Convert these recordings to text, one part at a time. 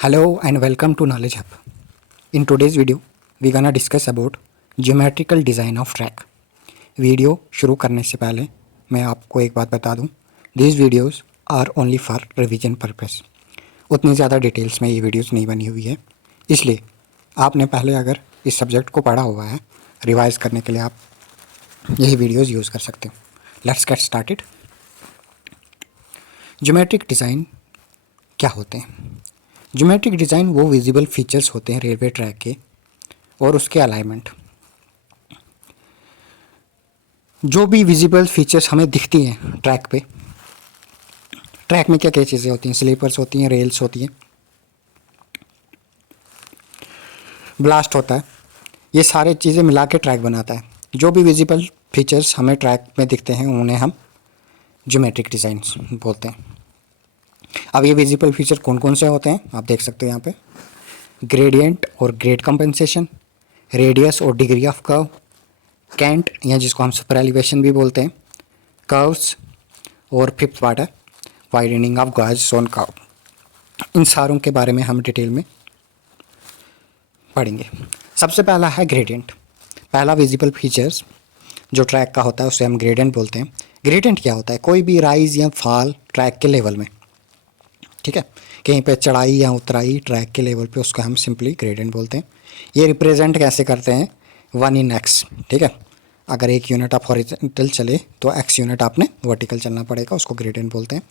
Hello and welcome to Knowledge Hub. In today's video, we're gonna discuss about geometrical design of track. Video शुरू करने से पहले मैं आपको एक बात बता दूं, these videos are only for revision purpose. उतनी ज़्यादा डिटेल्स में ये वीडियोस नहीं बनी हुई है, इसलिए आपने पहले अगर इस सब्जेक्ट को पढ़ा हुआ है, रिवाइज करने के लिए आप यही वीडियोस यूज़ कर सकते हो. Let's get started. Geometric design क्या होते हैं? ज्योमेट्रिक डिज़ाइन वो विजिबल फीचर्स होते हैं रेलवे ट्रैक के और उसके अलाइनमेंट. जो भी विजिबल फीचर्स हमें दिखती हैं ट्रैक पे, ट्रैक में क्या क्या चीज़ें होती हैं? स्लीपर्स होती हैं, रेल्स होती हैं, ब्लास्ट होता है. ये सारी चीज़ें मिला के ट्रैक बनाता है. जो भी विजिबल फीचर्स हमें ट्रैक में दिखते हैं उन्हें हम ज्योमेट्रिक डिज़ाइन बोलते हैं. अब ये विजिबल फीचर कौन कौन से होते हैं आप देख सकते हो यहाँ पे. ग्रेडियंट और ग्रेड कंपनसेशन, रेडियस और डिग्री ऑफ कर्व, कैंट या जिसको हम सुपर एलिवेशन भी बोलते हैं, कर्व्स और फिफ्थ पार्ट है widening of gauge on curve. इन सारों के बारे में हम डिटेल में पढ़ेंगे. सबसे पहला है ग्रेडियंट. पहला विजिबल फीचर्स जो ट्रैक का होता है उसे हम ग्रेडियंट बोलते हैं. ग्रेडियंट क्या होता है? कोई भी राइज या फॉल ट्रैक के लेवल में, ठीक है, कहीं पे चढ़ाई या उतराई ट्रैक के लेवल पे, उसको हम सिंपली ग्रेडियंट बोलते हैं. ये रिप्रेजेंट कैसे करते हैं? 1 in x, ठीक है. अगर एक यूनिट आप हॉरिजॉन्टल चले तो x यूनिट आपने वर्टिकल चलना पड़ेगा, उसको ग्रेडियंट बोलते हैं.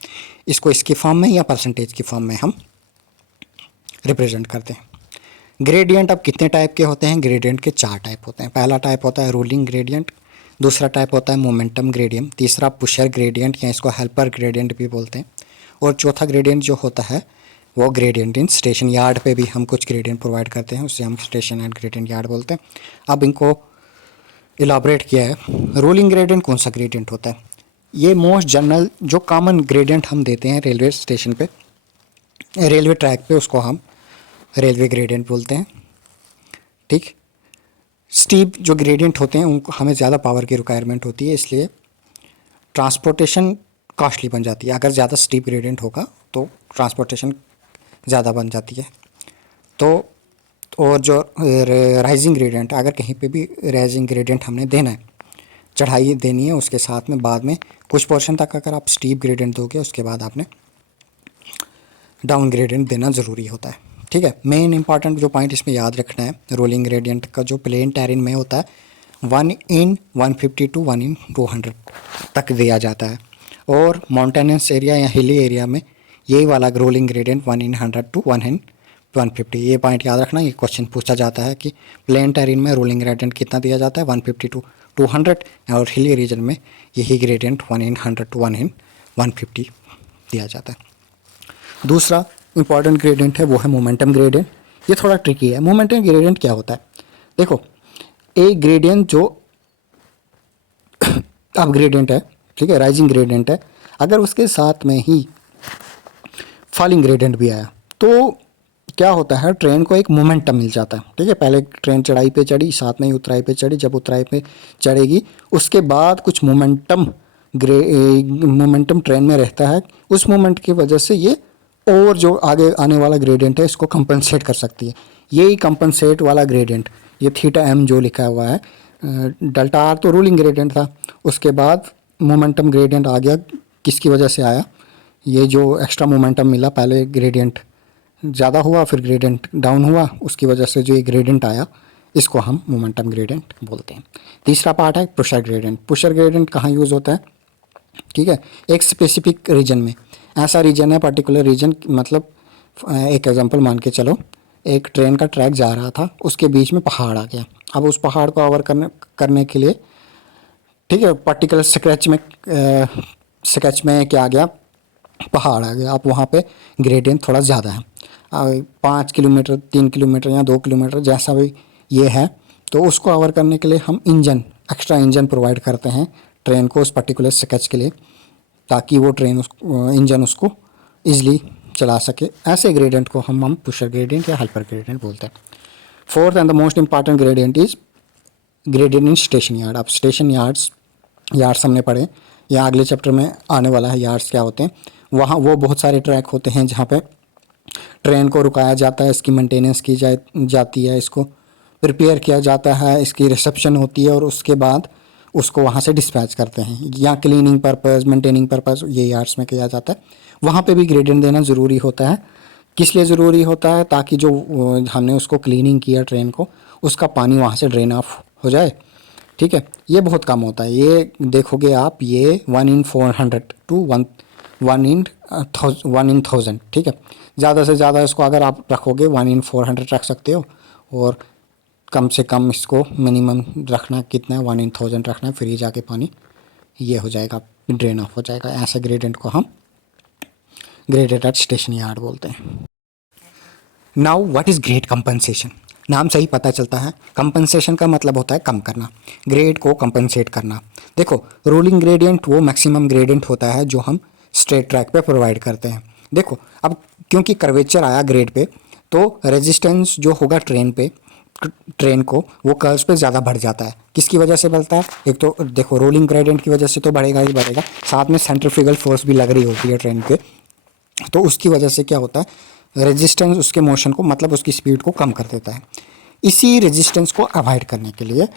इसको इसकी फॉर्म में या परसेंटेज की फॉर्म में हम रिप्रेजेंट करते हैं. ग्रेडियंट अब कितने टाइप के होते हैं? ग्रेडियंट के 4 टाइप होते हैं. पहला टाइप होता है रोलिंग ग्रेडियंट, दूसरा टाइप होता है मोमेंटम ग्रेडियंट, तीसरा पुशर ग्रेडियंट या इसको हेल्पर ग्रेडियंट भी बोलते हैं, और चौथा ग्रेडियंट जो होता है वो ग्रेडियंट इन स्टेशन यार्ड पे भी हम कुछ ग्रेडियंट प्रोवाइड करते हैं, उससे हम स्टेशन एंड ग्रेडियंट यार्ड बोलते हैं. अब इनको इलाबरेट किया है. रोलिंग ग्रेडियंट कौन सा ग्रेडियंट होता है? ये मोस्ट जनरल जो कॉमन ग्रेडियंट हम देते हैं रेलवे स्टेशन पे, रेलवे ट्रैक पे, उसको हम रेलवे ग्रेडियंट बोलते हैं, ठीक. स्टीप जो ग्रेडियंट होते हैं उनको हमें ज़्यादा पावर की रिक्वायरमेंट होती है, इसलिए ट्रांसपोर्टेशन कॉस्टली बन जाती है. अगर ज़्यादा स्टीप ग्रेडियंट होगा तो ट्रांसपोर्टेशन ज़्यादा बन जाती है. तो और जो राइजिंग ग्रेडियंट, अगर कहीं पे भी राइजिंग ग्रेडियंट हमने देना है, चढ़ाई देनी है, उसके साथ में बाद में कुछ पोर्शन तक अगर आप स्टीप ग्रेडियंट दोगे उसके बाद आपने डाउन ग्रेडियंट देना ज़रूरी होता है, ठीक है. मेन इंपॉर्टेंट जो पॉइंट इसमें याद रखना है, रोलिंग ग्रेडियंट का जो प्लेन टेरेन में होता है 1 in 150 टू 1 in 200 तक दिया जाता है, और माउंटेनस एरिया या हिली एरिया में यही वाला ruling gradient 1 in 100 to 1 in 150. ये पॉइंट याद रखना. ये क्वेश्चन पूछा जाता है कि प्लेन टेरेन में रोलिंग ग्रेडियंट कितना दिया जाता है? 150 टू 200, और हिली रीजन में यही ग्रेडियंट 1 in 100 टू 1 in 150 दिया जाता है. दूसरा इंपॉर्टेंट ग्रेडियंट है वो है मोमेंटम ग्रेडियंट. ये थोड़ा ट्रिकी है. मोमेंटम ग्रेडियंट क्या होता है? देखो, एक ग्रेडियंट जो अब ग्रेडियंट है, ठीक है, राइजिंग ग्रेडियंट है, अगर उसके साथ में ही फॉलिंग ग्रेडियंट भी आया तो क्या होता है? ट्रेन को एक मोमेंटम मिल जाता है, ठीक है. पहले ट्रेन चढ़ाई पे चढ़ी, साथ में ही उतराई पे चढ़ी, जब उतराई पे चढ़ेगी उसके बाद कुछ मोमेंटम ट्रेन में रहता है. उस मोमेंट की वजह से ये और जो आगे आने वाला ग्रेडियंट है इसको कंपनसेट कर सकती है. यही कंपनसेट वाला ग्रेडियंट, ये थीटा एम जो लिखा हुआ है, डेल्टा आर तो रूलिंग ग्रेडियंट था, उसके बाद मोमेंटम ग्रेडियंट आ गया. किसकी वजह से आया? ये जो एक्स्ट्रा मोमेंटम मिला, पहले ग्रेडियंट ज़्यादा हुआ फिर ग्रेडियंट डाउन हुआ, उसकी वजह से जो ये ग्रेडियंट आया इसको हम मोमेंटम ग्रेडियंट बोलते हैं. तीसरा पार्ट है पुशर ग्रेडियंट. पुशर ग्रेडियंट कहाँ यूज़ होता है? ठीक है, एक स्पेसिफिक रीजन में. ऐसा रीजन है, पर्टिकुलर रीजन, मतलब एक एग्जांपल मान के चलो, एक ट्रेन का ट्रैक जा रहा था, उसके बीच में पहाड़ आ गया. अब उस पहाड़ को कवर करने के लिए, ठीक है, पर्टिकुलर स्केच में क्या आ गया? पहाड़ आ गया. अब वहाँ पे ग्रेडियंट थोड़ा ज़्यादा है, 5 किलोमीटर, 3 किलोमीटर या 2 किलोमीटर जैसा भी ये है, तो उसको कवर करने के लिए हम एक्स्ट्रा इंजन प्रोवाइड करते हैं ट्रेन को उस पर्टिकुलर स्केच के लिए, ताकि वो इंजन उसको ईजिली चला सके. ऐसे ग्रेडियंट को हम पुशर ग्रेडियंट या हेल्पर ग्रेडियंट बोलते हैं. Fourth and the most important gradient is gradient in station yard. अब स्टेशन यार्ड्स हमने पढ़े, या अगले चैप्टर में आने वाला है यार्ड्स क्या होते हैं. वहाँ वो बहुत सारे ट्रैक होते हैं जहाँ पे ट्रेन को रुकाया जाता है, इसकी मेंटेनेंस की जाती है, इसको प्रिपेयर किया जाता है, इसकी रिसेप्शन होती है और उसके बाद उसको वहाँ से डिस्पैच करते हैं, या क्लीनिंग पर्पस, मेंटेनिंग पर्पस ये यार्ड्स में किया जाता है। वहाँ पे भी ग्रेडियंट देना ज़रूरी होता है। किस लिए ज़रूरी होता है? ताकि जो हमने उसको क्लीनिंग किया ट्रेन को, उसका पानी वहाँ से ड्रेन ऑफ हो जाए। ठीक है, ये बहुत कम होता है। ये देखोगे आप, ये 1 in 400 टू 1 in 1000। ठीक है, ज़्यादा से ज़्यादा इसको अगर आप रखोगे 1 in 400 रख सकते हो, और कम से कम इसको मिनिमम रखना कितना है, 1 in 1000 रखना है, फिर ही जाके पानी ये हो जाएगा, ड्रेन ऑफ हो जाएगा। ऐसे ग्रेडियंट को हम ग्रेडेड एट स्टेशन यार्ड बोलते हैं। Now what is grade compensation? नाम से ही पता चलता है, कंपनसेशन का मतलब होता है कम करना, ग्रेड को कंपनसेट करना। देखो, रोलिंग ग्रेडियंट वो मैक्सिमम ग्रेडियंट होता है जो हम स्ट्रेट ट्रैक पे प्रोवाइड करते हैं। देखो, अब क्योंकि कर्वेचर आया ग्रेड पे, तो रेजिस्टेंस जो होगा ट्रेन को वो कर्व्स पे ज़्यादा बढ़ जाता है। किसकी वजह से बढ़ता है? एक तो देखो, रोलिंग ग्रेडियंट की वजह से तो बढ़ेगा ही बढ़ेगा, साथ में सेंट्रीफ्यूगल फोर्स भी लग रही होती है ट्रेन पे, तो उसकी वजह से क्या होता है, रेजिस्टेंस उसके मोशन को, मतलब उसकी स्पीड को कम कर देता है। इसी रेजिस्टेंस को अवॉइड करने के लिए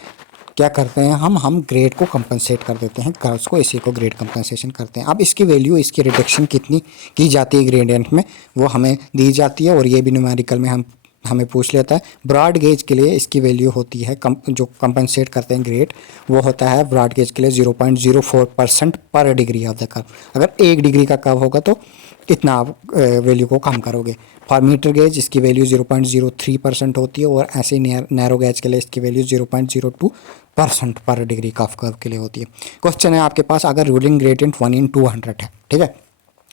क्या करते हैं हम ग्रेड को कंपनसेट कर देते हैं, कर्व्स को, इसी को ग्रेड कंपनसेशन करते हैं। अब इसकी वैल्यू, इसकी रिडक्शन कितनी की जाती है ग्रेडियंट में, वो हमें दी जाती है, और ये भी न्यूमेरिकल में हमें पूछ लेता है। ब्रॉड गेज के लिए इसकी वैल्यू होती है, जो कंपनसेट करते हैं ग्रेड, वो होता है ब्रॉड गेज के लिए 0.04% पर डिग्री ऑफ द कर्व। अगर 1 डिग्री का कर्व होगा तो इतना आप वैल्यू को कम करोगे। फॉर मीटर गेज इसकी वैल्यू 0.03% होती है, और ऐसे नैरो गेज के लिए इसकी वैल्यू 0.02% पर डिग्री का कर्व के लिए होती है। क्वेश्चन है आपके पास, अगर रूलिंग ग्रेडियंट 1 in 200 है, ठीक है,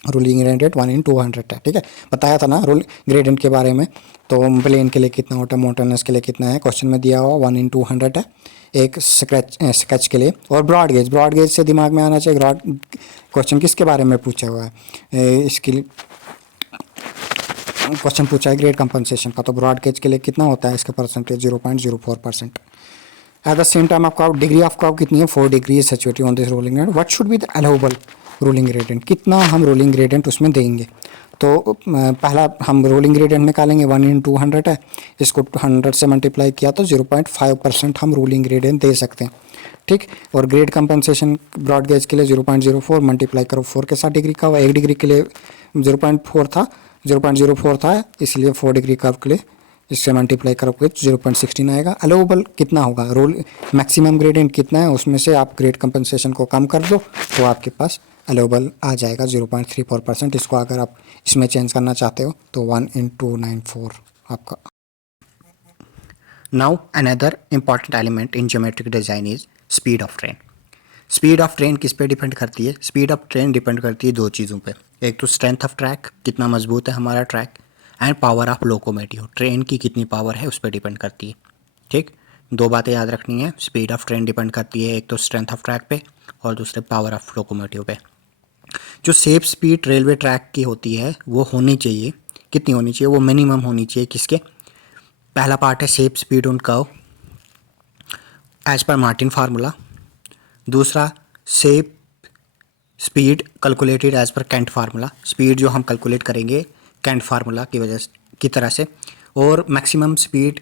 रूलिंग ग्रेडियंट 1 in 200 है, ठीक है, बताया था ना रूल ग्रेडियंट के बारे में। तो प्लेन के लिए कितना होता है, मोटरनेस के लिए कितना है, क्वेश्चन में दिया हुआ 1 in 200 है एक स्केच के लिए। और ब्रॉड गेज से दिमाग में आना चाहिए, क्वेश्चन किसके बारे में पूछा हुआ है, इसके लिए क्वेश्चन पूछा है ग्रेड कंपनसेशन का, तो ब्रॉड गेज के लिए कितना होता है इसका percentage, 0.04%। At the same time आपका डिग्री ऑफ कर्व कितनी है, 4 degree saturated on this rolling gradient. What should be the allowable rolling gradient, कितना हम रोलिंग ग्रेडियंट उसमें देंगे। तो पहला हम रोलिंग ग्रेडियंट निकालेंगे, 1 in 200 है, इसको 100 से मल्टीप्लाई किया तो 0.5% हम रोलिंग ग्रेडियंट दे सकते हैं। ठीक, और ग्रेड कंपनसेशन ब्रॉड गेज के लिए 0.04 मल्टीप्लाई करो 4 के साथ डिग्री का हुआ, 1 डिग्री के लिए 0.04 था, इसलिए 4 डिग्री कर्व के लिए इससे मल्टीप्लाई करोगे 0.16 आएगा। अलाउबल कितना होगा, रोल मैक्सिमम ग्रेडियंट कितना है, उसमें से आप ग्रेड कंपनसेशन को कम कर दो तो आपके पास अलाउबल आ जाएगा 0.34%। इसको अगर आप इसमें चेंज करना चाहते हो तो 1 in 294 आपका। Now another important element in geometric design is speed of train. Speed of train किस पे डिपेंड करती है? स्पीड ऑफ ट्रेन डिपेंड करती है 2 चीज़ों पे, एक तो स्ट्रेंथ ऑफ ट्रैक, कितना मजबूत है हमारा track, and power of locomotive, train की कितनी पावर है उस पर डिपेंड करती है। ठीक, 2 बातें याद रखनी है, स्पीड ऑफ ट्रेन डिपेंड करती है एक तो स्ट्रेंथ ऑफ ट्रैक पे और दूसरे पावर ऑफ लोकोमोटिव पे। जो सेफ स्पीड रेलवे ट्रैक की होती है वो होनी चाहिए, कितनी होनी चाहिए, वो मिनिमम होनी चाहिए किसके? पहला पार्ट है safe speed on curve as per Martin formula, दूसरा safe speed calculated as per cant formula, speed जो हम कैलकुलेट करेंगे कैंट फार्मूला की वजह की तरह से, और maximum speed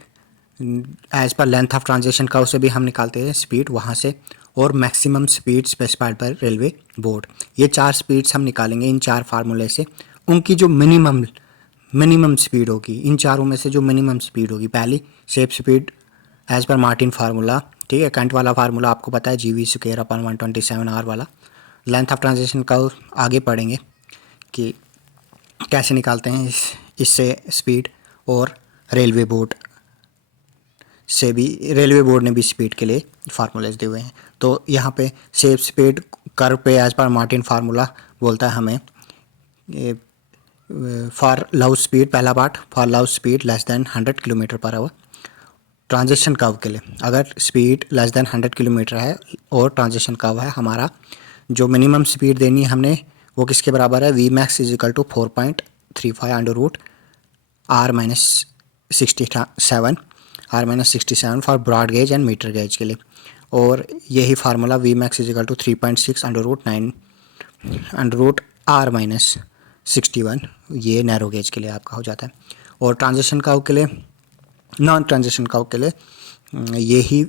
as per length of transition का उसे भी हम निकालते हैं स्पीड वहाँ से, और maximum speed specified by railway board. ये 4 स्पीड्स हम निकालेंगे इन 4 फार्मूले से। उनकी जो मिनिमम स्पीड होगी, इन चारों में से जो मिनिमम स्पीड होगी, पहली safe speed as per Martin formula, ठीक है, कैंट वाला फार्मूला आपको पता है, GV²/127R वाला। लेंथ ऑफ ट्रांजिशन का आगे पढ़ेंगे कि कैसे निकालते हैं इससे स्पीड, और रेलवे बोर्ड ने भी स्पीड के लिए फार्मूलेज दिए हुए हैं। तो यहाँ पे सेफ स्पीड कर्व पे एज पर मार्टिन फार्मूला बोलता है हमें फॉर लव स्पीड, पहला part for love speed less than 100 km/h। Transition curve के लिए अगर स्पीड लेस देन 100 km है और ट्रांजिशन कर्व है, हमारा जो मिनिमम स्पीड देनी है हमने वो किसके बराबर है, Vmax = 4.35 √R-67 for broad gauge and metre gauge के लिए, और यही फार्मूला Vmax = 3.6 √9 √R-67 61, ये नैरो गेज के लिए आपका हो जाता है। और ट्रांजिशन कर्व के लिए, नॉन ट्रांजिशन कर्व के लिए यही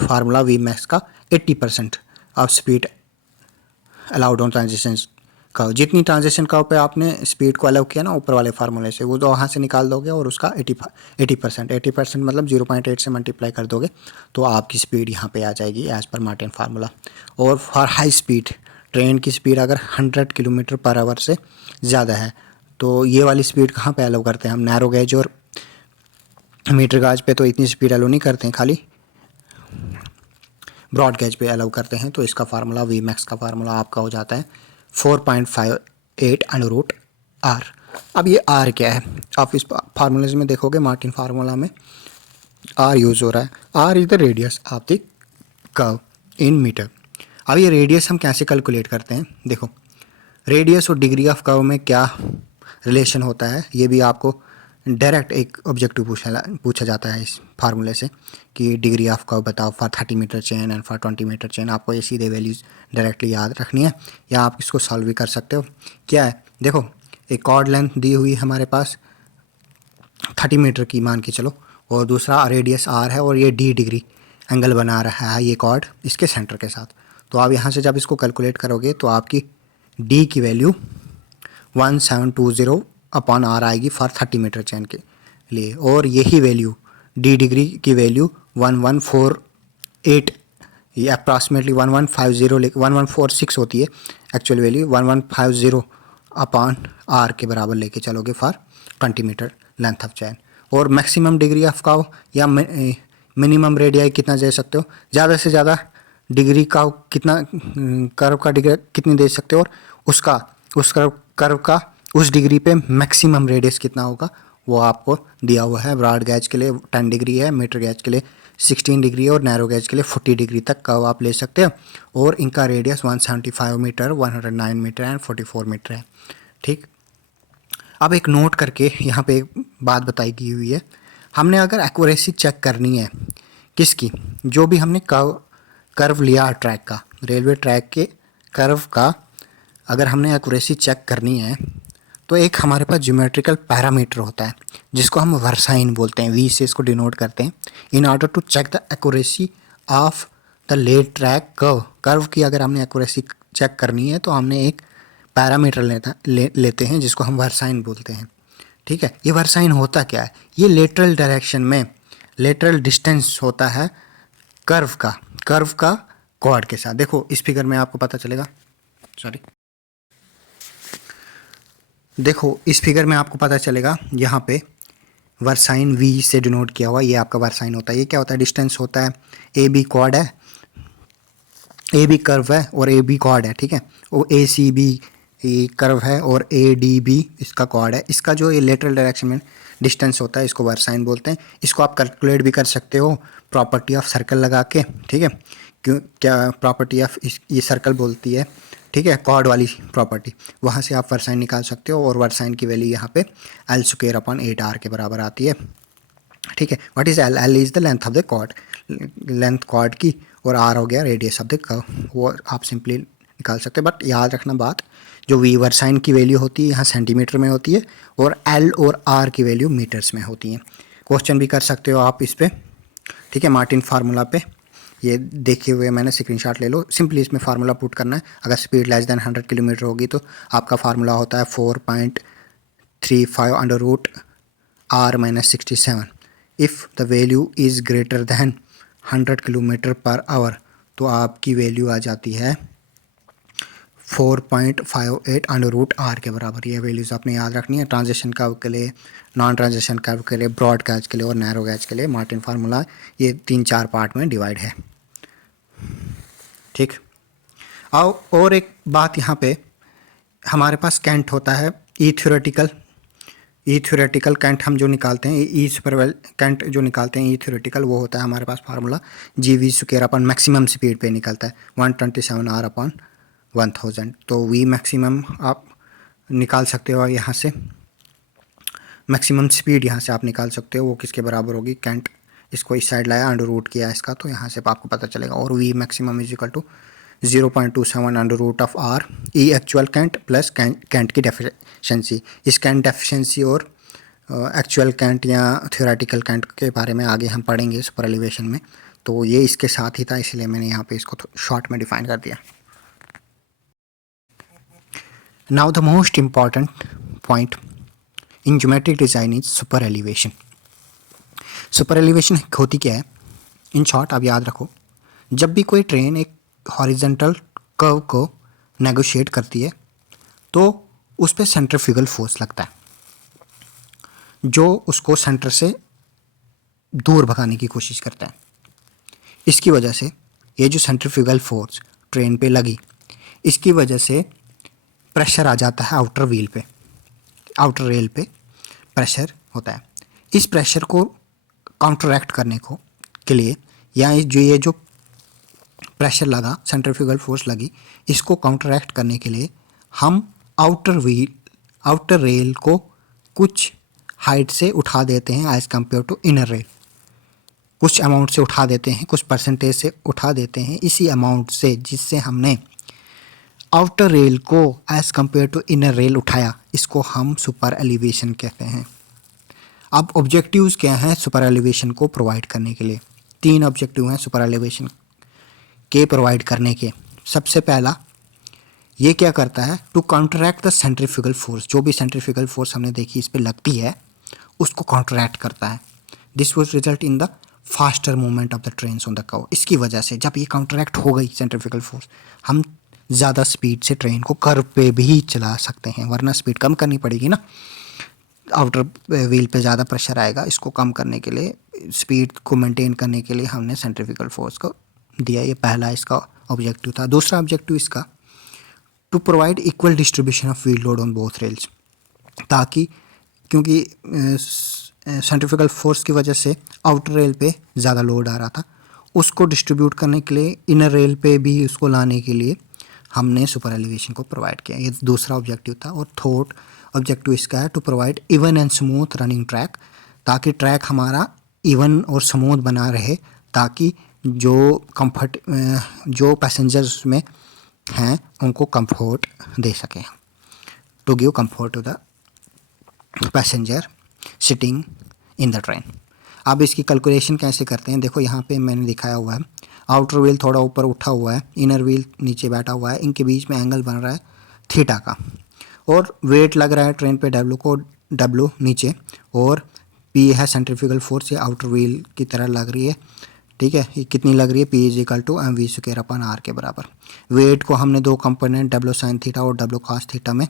फार्मूला वी मैक्स का 80% of speed allowed on transition curve. जितनी ट्रांजिशन कर्व पे आपने स्पीड को अलाउ किया ना ऊपर वाले फार्मूले से, वो तो वहाँ से निकाल दोगे और उसका 80% मतलब 0.8 से मल्टीप्लाई कर दोगे तो आपकी स्पीड यहाँ पे आ जाएगी एज़ पर मार्टिन फार्मूला। और फॉर हाई स्पीड, ट्रेन की स्पीड अगर 100 किलोमीटर पर आवर से ज़्यादा है तो ये वाली स्पीड कहाँ पे अलाउ करते हैं हम? नैरो गेज और मीटर गेज पे तो इतनी स्पीड अलाउ नहीं करते हैं, खाली ब्रॉड गेज पे अलाउ करते हैं। तो इसका फार्मूला वी मैक्स का फार्मूला आपका हो जाता है 4.58 √r। अब ये r क्या है? आप इस फार्मूले में देखोगे, मार्टिन फार्मूला में r यूज़ हो रहा है। r is the radius of the curve in metre. अब ये रेडियस हम कैसे कैलकुलेट करते हैं? देखो, रेडियस और डिग्री ऑफ कर्व में क्या रिलेशन होता है, ये भी आपको डायरेक्ट एक ऑब्जेक्टिव पूछा जाता है इस फार्मूले से कि डिग्री ऑफ कर्व बताओ for 30 metre chain and for 20 metre chain. आपको ये सीधे वैल्यूज़ डायरेक्टली याद रखनी है या आप इसको सॉल्व भी कर सकते हो। क्या है, देखो, एक कॉर्ड लेंथ दी हुई हमारे पास 30 मीटर की मान के चलो, और दूसरा रेडियस r है और ये d डिग्री एंगल बना रहा है ये कॉर्ड इसके सेंटर के साथ। तो आप यहाँ से जब इसको कैलकुलेट करोगे तो आपकी d की वैल्यू 1720/r आएगी फॉर 30 मीटर चेन के लिए, और यही वैल्यू d डिग्री की वैल्यू 1148, ये अप्रॉक्सीमेटली 1146 होती है एक्चुअल वैल्यू, 1150/r के बराबर लेके चलोगे फॉर 20 मीटर लेंथ ऑफ चैन। और मैक्सिमम डिग्री ऑफ कर्व या मिनिमम रेडियाई कितना दे सकते हो? ज़्यादा से ज़्यादा डिग्री का कितना, कर्व का डिग्री कितनी दे सकते हो, और उसका उस कर्व का उस डिग्री पे मैक्सिमम रेडियस कितना होगा वो आपको दिया हुआ है। ब्रॉड गेज के लिए 10 डिग्री है, मीटर गेज के लिए 16 डिग्री है, और नैरो गेज के लिए 40 डिग्री तक कर्व आप ले सकते हो। और इनका radius 175 metre, 109 metre and 44 metre है। ठीक, अब एक नोट करके यहाँ पे एक बात बताई गई हुई है, हमने अगर एक्यूरेसी चेक करनी है किसकी, जो भी हमने कर्व लिया ट्रैक का, रेलवे ट्रैक के कर्व का अगर हमने एक्यूरेसी चेक करनी है तो एक हमारे पास ज्योमेट्रिकल पैरामीटर होता है जिसको हम वर्साइन बोलते हैं, वी से इसको डिनोट करते हैं। In order to check the accuracy of the lead track curve की अगर हमने एक्यूरेसी चेक करनी है तो हमने एक पैरामीटर लेते हैं जिसको हम वर्साइन बोलते हैं। ठीक है, ये वर्साइन होता क्या है? ये लेटरल डायरेक्शन में लेटरल डिस्टेंस होता है कर्व का कॉर्ड के साथ। देखो इस फिगर में आपको पता चलेगा, देखो इस फिगर में आपको पता चलेगा, यहाँ पे वर्साइन वी से डिनोट किया हुआ, ये आपका वर्साइन होता है। ये क्या होता है? डिस्टेंस होता है, ए बी कॉर्ड है, ए बी कर्व है और ए बी कॉर्ड है। ठीक है, वो ए सी बी कर्व है और ए डी बी इसका कॉर्ड है। इसका जो ये लेटरल डायरेक्शन में डिस्टेंस होता है इसको वर्साइन बोलते हैं। इसको आप कैलकुलेट भी कर सकते हो प्रॉपर्टी ऑफ सर्कल लगा के। ठीक है, क्यों, क्या प्रॉपर्टी ऑफ ये सर्कल बोलती है, ठीक है, कॉर्ड वाली प्रॉपर्टी, वहाँ से आप वर्साइन निकाल सकते हो। और वर्साइन की वैल्यू यहाँ पे L²/8R के बराबर आती है। ठीक है, what is L? L is the length of the chord, length chord की, और R हो गया रेडियस ऑफ द कर्व। वो आप सिंपली निकाल सकते हैं। बट याद रखना बात, जो वी वर्साइन की वैल्यू होती है यहाँ सेंटीमीटर में होती है और L और R की वैल्यू मीटर्स में होती है। क्वेश्चन भी कर सकते हो आप इस पर। ठीक है, मार्टिन फार्मूला पे ये देखे हुए मैंने स्क्रीनशॉट ले लो। सिंपली इसमें फार्मूला पुट करना है। अगर स्पीड लेस देन 100 किलोमीटर होगी तो आपका फार्मूला होता है 4.35 √R-67। If the value is greater than 100 kilometre per hour तो आपकी वैल्यू आ जाती है 4.58 √R के बराबर। ये वैल्यूज़ आपने याद रखनी है ट्रांजिशन कर्व के लिए, नॉन ट्रांजिशन कर्व के लिए, ब्रॉड गेज के लिए और नैरो गेज के लिए। मार्टिन फार्मूला ये 3-4 पार्ट में डिवाइड है। ठीक, आओ और एक बात, यहाँ पे हमारे पास कैंट होता है, ई थ्योरेटिकल कैंट हम जो निकालते हैं, ई सुपरवेल कैंट जो निकालते हैं, ई थ्योरेटिकल वो होता है हमारे पास फार्मूला GV² मैक्सिमम स्पीड पे निकलता है 127R/1000। तो वी मैक्सिमम आप निकाल सकते हो यहाँ से, मैक्सिमम स्पीड यहाँ से आप निकाल सकते हो, वो किसके बराबर होगी? कैंट इसको इस साइड लाया, अंडर रूट किया इसका, तो यहाँ से आपको पता चलेगा। और V maximum is equal to 0.27 under root of R E actual cant plus cant की डेफिशिएंसी। इस कैंट डेफिशिएंसी और एक्चुअल कैंट या थ्योरेटिकल कैंट के बारे में आगे हम पढ़ेंगे सुपर एलिवेशन में, तो ये इसके साथ ही था, इसलिए मैंने यहाँ पे इसको शॉर्ट में डिफाइन कर दिया। Now the most important point in geometric design is super elevation. Super elevation होती क्या है? इन शॉर्ट आप याद रखो, जब भी कोई ट्रेन एक हॉरिजॉन्टल कर्व को नेगोशिएट करती है तो उस पर सेंट्रीफ्यूगल फोर्स लगता है जो उसको सेंटर से दूर भगाने की कोशिश करता है। इसकी वजह से ये जो सेंट्रीफ्यूगल फोर्स ट्रेन पे लगी, इसकी वजह से प्रेशर आ जाता है आउटर व्हील पे, आउटर रेल पे प्रेशर होता है। इस प्रेशर को काउंटरएक्ट करने को के लिए, या ये जो प्रेशर लगा, सेंट्रीफ्यूगल फोर्स लगी, इसको काउंटरएक्ट करने के लिए हम आउटर रेल को कुछ हाइट से उठा देते हैं as compare to inner rail. कुछ अमाउंट से उठा देते हैं, कुछ परसेंटेज से उठा देते हैं। इसी अमाउंट से जिससे हमने आउटर रेल को as compare to inner rail उठाया, इसको हम सुपर एलिवेशन कहते हैं। अब ऑब्जेक्टिव्स क्या हैं सुपर एलिवेशन को प्रोवाइड करने के लिए? 3 ऑब्जेक्टिव हैं सुपर एलिवेशन के प्रोवाइड करने के। सबसे पहला, ये क्या करता है? To counteract the centrifugal force. जो भी सेंट्रीफ्यूगल फोर्स हमने देखी इस पर लगती है, उसको काउंटरैक्ट करता है। This was result in the faster movement of the train on the curve. इसकी वजह से जब ये काउंटरैक्ट हो गई सेंट्रीफ्यूगल फोर्स, हम ज़्यादा स्पीड से ट्रेन को कर्व पे भी चला सकते हैं, वरना स्पीड कम करनी पड़ेगी ना, आउटर व्हील पे ज़्यादा प्रेशर आएगा। इसको कम करने के लिए, स्पीड को मेंटेन करने के लिए हमने सेंट्रीफ्यूगल फोर्स को दिया। ये पहला इसका ऑब्जेक्टिव था। दूसरा ऑब्जेक्टिव इसका, to provide equal distribution of wheel load on both rails, ताकि क्योंकि सेंट्रीफ्यूगल फोर्स की वजह से आउटर रेल पे ज़्यादा लोड आ रहा था, उसको डिस्ट्रीब्यूट करने के लिए इनर रेल पे भी उसको लाने के लिए हमने सुपर एलिवेशन को प्रोवाइड किया। ये दूसरा ऑब्जेक्टिव था। और थर्ड ऑब्जेक्टिव इसका है, to provide even and smooth running track, ताकि ट्रैक हमारा इवन और स्मूथ बना रहे, ताकि जो पैसेंजर्स उसमें हैं उनको कंफर्ट दे सकें, to give comfort to the passenger sitting in the train. अब इसकी कैलकुलेशन कैसे करते हैं? देखो यहाँ पे मैंने दिखाया हुआ है, आउटर व्हील थोड़ा ऊपर उठा हुआ है, इनर व्हील नीचे बैठा हुआ है, इनके बीच में एंगल बन रहा है थीटा का, और वेट लग रहा है ट्रेन पे डब्ल्यू नीचे, और पी है सेंट्रीफ्यूगल फोर्स, ये आउटर व्हील की तरह लग रही है। ठीक है, ये कितनी लग रही है? P is equal to M V square upon R के बराबर। वेट को हमने 2 कंपोनेंट डब्ल्यू साइन थीटा और डब्ल्यू कॉस थीटा में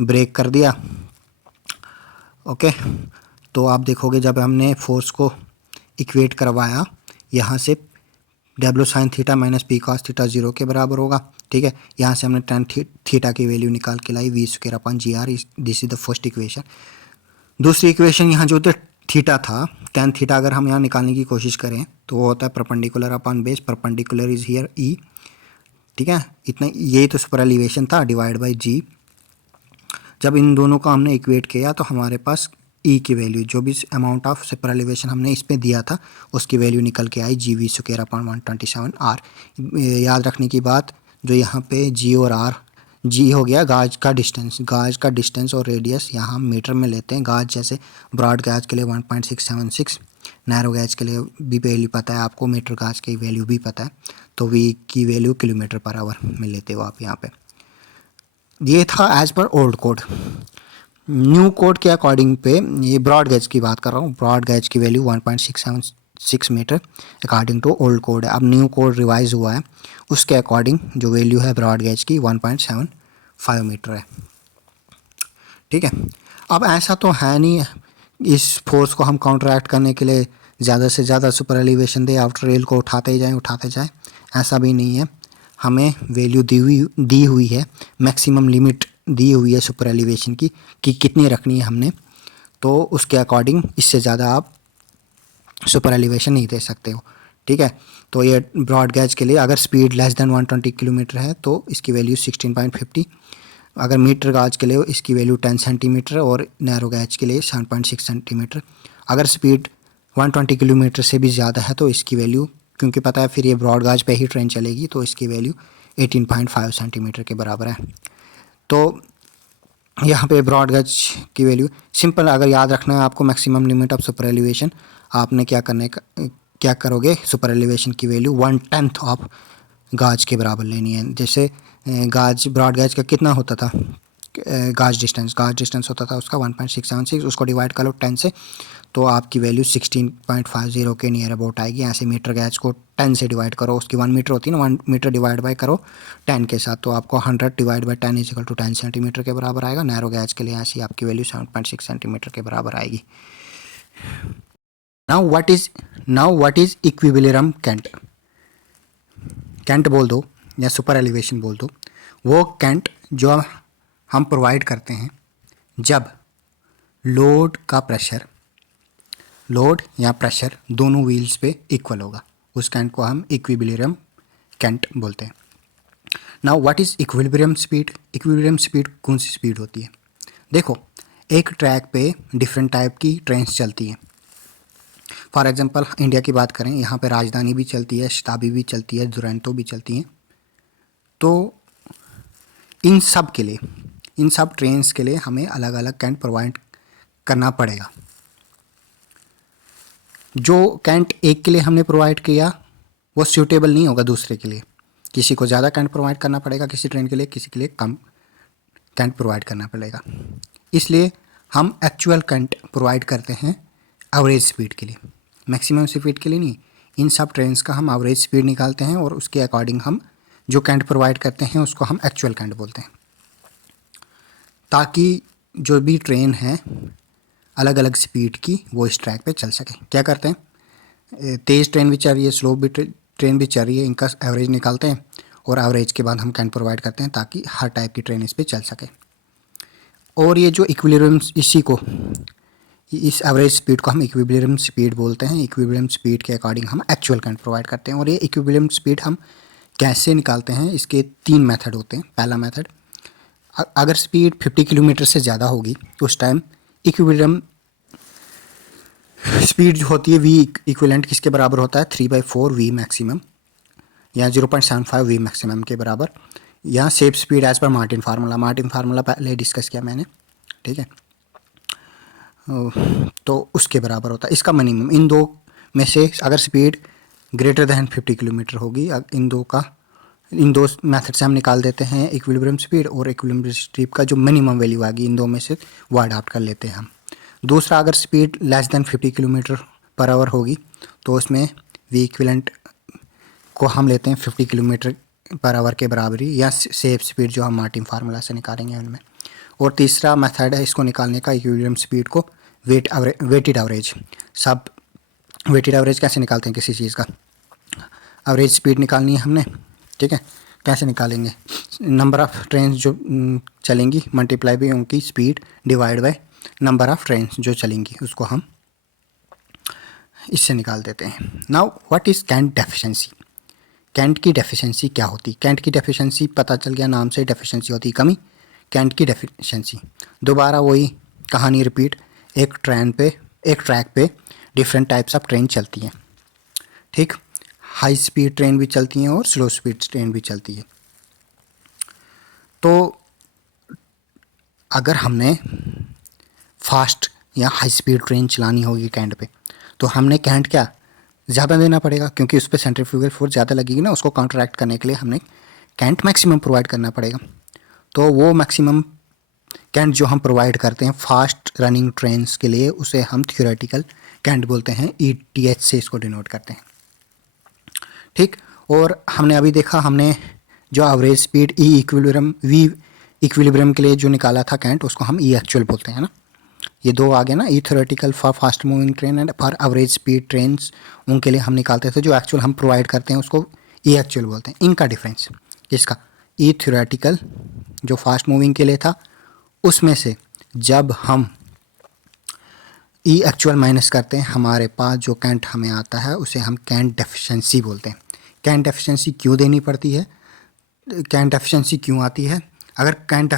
ब्रेक कर दिया। ओके, तो आप देखोगे जब हमने फोर्स को इक्वेट करवाया, यहाँ से W sine theta minus P cos theta 0 के बराबर होगा। ठीक है, यहाँ से हमने टेन थीटा की वैल्यू निकाल के लाई, V square upon G R. This is the first equation. दूसरी इक्वेशन, यहाँ जो थीटा था, टेन थीटा अगर हम यहाँ निकालने की कोशिश करें तो वो होता है perpendicular upon base, perpendicular is here E. ठीक है, इतना, यही तो सुपर एलिवेशन था, डिवाइड बाई जी। जब इन दोनों को हमने इक्वेट किया तो हमारे पास ई की वैल्यू, जो भी अमाउंट ऑफ सुपर एलिवेशन हमने इस पे दिया था, उसकी वैल्यू निकल के आई जी वी स्क्वायर अपॉन 127 आर। याद रखने की बात, जो यहाँ पे जी और आर, जी हो गया गाज का डिस्टेंस और रेडियस यहाँ हम मीटर में लेते हैं। गाज जैसे ब्रॉड गाज के लिए 1.676, नैरो गैज के लिए भी वैल्यू पता है आपको, मीटर गाज की वैल्यू भी पता है, तो वी की वैल्यू किलोमीटर पर आवर में लेते हो आप यहाँ पे। ये था as per old code. New code के अकॉर्डिंग पे, ये ब्रॉड गैज की बात कर रहा हूँ, ब्रॉड गैज की value 1.676 metre according to old code है। अब न्यू कोड रिवाइज हुआ है, उसके अकॉर्डिंग जो वैल्यू है ब्रॉड गैज की 1.75 मीटर है। ठीक है, अब ऐसा तो है नहीं इस फोर्स को हम काउंटरएक्ट करने के लिए ज़्यादा से ज़्यादा सुपर एलिवेशन दे, आउटर रेल को उठाते जाएं, ऐसा भी नहीं है। हमें वैल्यू दी हुई है, मैक्सिमम लिमिट दी हुई है सुपर एलिवेशन की कि कितनी रखनी है हमने, तो उसके अकॉर्डिंग इससे ज़्यादा आप सुपर एलिवेशन नहीं दे सकते हो। ठीक है, तो ये ब्रॉड गैज के लिए अगर स्पीड लेस देन 120 किलोमीटर है तो इसकी वैल्यू 16.50, अगर मीटर गैज के लिए इसकी वैल्यू 10 सेंटीमीटर और नैरो गैज के लिए 7.6 सेंटीमीटर। अगर स्पीड 120 किलोमीटर से भी ज़्यादा है तो इसकी वैल्यू, क्योंकि पता है फिर ये ब्रॉड गैज पे ही ट्रेन चलेगी, तो इसकी वैल्यू 18.5 सेंटीमीटर के बराबर है। तो यहाँ पे ब्रॉड गेज की वैल्यू सिंपल, अगर याद रखना है आपको maximum limit of super elevation, आपने क्या करोगे, सुपर एलिवेशन की वैल्यू 1/10 ऑफ गाज के बराबर लेनी है। जैसे गाज ब्रॉड गेज का कितना होता था, गाज डिस्टेंस होता था उसका 1.676, उसको डिवाइड कर लो 10 से, तो आपकी वैल्यू 16.50 के नियर अबाउट आएगी। ऐसे मीटर गैज को 10 से डिवाइड करो, उसकी 1 मीटर होती है ना, 1 मीटर डिवाइड बाय करो 10 के साथ, तो आपको 100 divide by 10 equal to 10 centimetre के बराबर आएगा। नैरो गैज के लिए ऐसी आपकी वैल्यू 7.6 सेंटीमीटर के बराबर आएगी। Now what is equilibrium cant, cant बोल दो या सुपर एलिवेशन बोल दो, वो कैंट जो हम प्रोवाइड करते हैं जब लोड या प्रेशर दोनों व्हील्स पे इक्वल होगा, उस कैंट को हम इक्विलिब्रियम कैंट बोलते हैं। Now what is equilibrium speed, equilibrium speed कौन सी स्पीड होती है? देखो, एक ट्रैक पे डिफरेंट टाइप की ट्रेन्स चलती हैं। फॉर एग्जांपल इंडिया की बात करें, यहाँ पे राजधानी भी चलती है, शताब्दी भी चलती है, दुरंतो भी चलती हैं। तो इन सब ट्रेन्स के लिए हमें अलग अलग कैंट प्रोवाइड करना पड़ेगा। जो कैंट एक के लिए हमने प्रोवाइड किया वो सूटेबल नहीं होगा दूसरे के लिए, किसी को ज़्यादा कैंट प्रोवाइड करना पड़ेगा, किसी ट्रेन के लिए, किसी के लिए कम कैंट प्रोवाइड करना पड़ेगा। इसलिए हम एक्चुअल कैंट प्रोवाइड करते हैं एवरेज स्पीड के लिए, मैक्सिमम स्पीड के लिए नहीं। इन सब ट्रेन्स का हम एवरेज स्पीड निकालते हैं और उसके अकॉर्डिंग हम जो कैंट प्रोवाइड करते हैं उसको हम एक्चुअल कैंट बोलते हैं, ताकि जो भी ट्रेन है अलग अलग स्पीड की वो इस ट्रैक पे चल सके। क्या करते हैं, तेज़ ट्रेन भी चल रही है, स्लो भी ट्रेन भी चल रही है, इनका एवरेज निकालते हैं और एवरेज के बाद हम कैंट प्रोवाइड करते हैं ताकि हर टाइप की ट्रेन इस पे चल सके। और ये जो इक्विलिब्रियम, इस एवरेज स्पीड को हम इक्विलिब्रियम स्पीड बोलते हैं। इक्विलिब्रियम स्पीड के अकॉर्डिंग हम एक्चुअल कैंट प्रोवाइड करते हैं। और ये इक्विलिब्रियम स्पीड हम कैसे निकालते हैं, इसके 3 मेथड होते हैं। पहला मेथड, अगर स्पीड 50 किलोमीटर से ज़्यादा होगी उस टाइम इक्विलिब्रियम स्पीड जो होती है वी इक्विवेलेंट किसके बराबर होता है, 3/4 वी मैक्सिमम या 0.75 वी मैक्सिमम के बराबर, या safe speed as per Martin formula पहले डिस्कस किया मैंने, ठीक है। तो उसके बराबर होता है इसका मिनिमम। इन दो में से अगर स्पीड ग्रेटर दैन 50 किलोमीटर होगी, इन दो मेथड से हम निकाल देते हैं इक्विलिब्रियम स्पीड, और इक्विलिब्रियम स्पीड का जो मिनिमम वैल्यू आएगी इन दो में से वो अडॉप्ट कर लेते हैं हम। दूसरा, अगर speed less than 50 kilometre per our होगी तो उसमें वी इक्विवेलेंट को हम लेते हैं 50 किलोमीटर पर आवर के बराबरी, या सेफ स्पीड जो हम मार्टिन फार्मूला से निकालेंगे उनमें। और तीसरा मेथड है इसको निकालने का, इक्विलिब्रियम स्पीड को वेटेड एवरेज। सब वेटेड एवरेज कैसे निकालते हैं किसी चीज़ का, एवरेज स्पीड निकालनी है हमने, ठीक है। कैसे निकालेंगे, नंबर ऑफ़ ट्रेन जो चलेंगी मल्टीप्लाई बाई उनकी speed divide by number of train जो चलेंगी, उसको हम इससे निकाल देते हैं। Now what is cant deficiency, cant की डेफिशिएंसी क्या होती? कैंट की डेफिशिएंसी पता चल गया, नाम से डेफिशिएंसी होती कमी। कैंट की डेफिशिएंसी, दोबारा वही कहानी रिपीट, एक ट्रैक पे डिफरेंट टाइप्स ऑफ ट्रेन चलती हैं, ठीक। हाई स्पीड ट्रेन भी चलती हैं और स्लो स्पीड ट्रेन भी चलती है। तो अगर हमने फास्ट या हाई स्पीड ट्रेन चलानी होगी कैंट पे, तो हमने कैंट क्या ज़्यादा देना पड़ेगा, क्योंकि उस पर सेंट्रीफ्यूगल फोर्स ज़्यादा लगेगी ना, उसको काउंटरएक्ट करने के लिए हमने कैंट मैक्सिमम प्रोवाइड करना पड़ेगा। तो वो मैक्सिमम कैंट जो हम प्रोवाइड करते हैं फास्ट रनिंग ट्रेन्स के लिए, उसे हम थ्योरेटिकल कैंट बोलते हैं, ETH से इसको डिनोट करते हैं, ठीक। और हमने अभी देखा, हमने जो एवरेज स्पीड वी इक्विलिब्रियम के लिए जो निकाला था कैंट, उसको हम ई एक्चुअल बोलते हैं ना। ये दो आ गए ना, E theoretical for fast moving train and for average speed trains, उनके लिए हम निकालते थे। जो एक्चुअल हम प्रोवाइड करते हैं उसको ई एक्चुअल बोलते हैं। इनका डिफरेंस, इसका ई थ्योरेटिकल जो फास्ट मूविंग के लिए था, उसमें से जब हम ई एक्चुअल माइनस करते हैं, हमारे पास जो कैंट हमें आता है उसे हम कैंट डेफिशिएंसी बोलते हैं। कैंट डेफिशिएंसी क्यों देनी पड़ती है, कैंट डेफिशिएंसी क्यों आती है? अगर कैंट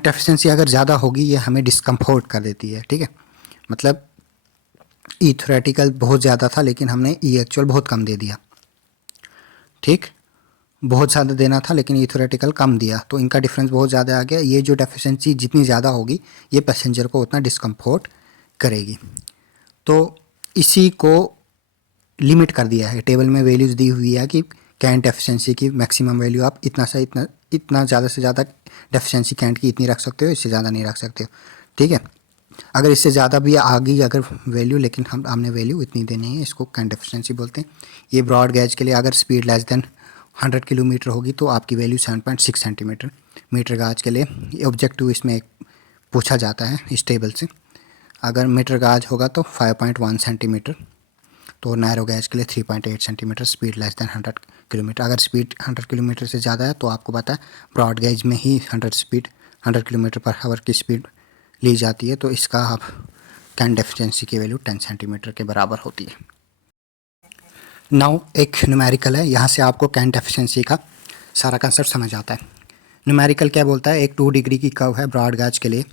डेफिशिएंसी अगर ज़्यादा होगी, ये हमें डिस्कम्फर्ट कर देती है, ठीक है। मतलब ई थ्योरेटिकल बहुत ज़्यादा था लेकिन हमने ई एक्चुअल बहुत कम दे दिया, ठीक, बहुत ज़्यादा देना था लेकिन ये थ्योरेटिकल कम दिया, तो इनका डिफरेंस बहुत ज़्यादा आ गया। ये जो डेफिशिएंसी जितनी ज़्यादा होगी ये पैसेंजर को उतना डिस्कम्फोर्ट करेगी। तो इसी को लिमिट कर दिया है, टेबल में वैल्यूज़ दी हुई है कि कैंट एफिशिएंसी की मैक्सिमम वैल्यू आप इतना ज़्यादा से ज़्यादा डेफिशिएंसी कैंट की इतनी रख सकते हो, इससे ज़्यादा नहीं रख सकते हो। ठीक है, अगर इससे ज़्यादा भी आ गई अगर वैल्यू, लेकिन हमने वैल्यू इतनी देनी है, इसको कैंट एफिशिएंसी बोलते हैं। ये ब्रॉड गेज के लिए अगर स्पीड लेस देन 100 किलोमीटर होगी तो आपकी वैल्यू 7.6 सेंटीमीटर। मीटर गाज के लिए ऑब्जेक्टिव इसमें पूछा जाता है इस टेबल से। अगर मीटर गाज होगा तो 5.1 सेंटीमीटर, तो नैरो गैज के लिए 3.8 centimetre, speed less than 100 kilometre. अगर स्पीड 100 किलोमीटर से ज़्यादा है तो आपको पता है ब्रॉड गेज में ही 100 किलोमीटर पर आवर की स्पीड ली जाती है, तो इसका आप कैंट एफिशिएंसी की वैल्यू 10 सेंटीमीटर के बराबर होती है। नाउ एक न्यूमेरिकल है, यहाँ से आपको कैंट एफिशिएंसी का सारा कंसेप्ट समझ आता है। न्यूमेरिकल क्या बोलता है, एक 2 डिग्री की कर्व है ब्रॉड गेज के लिए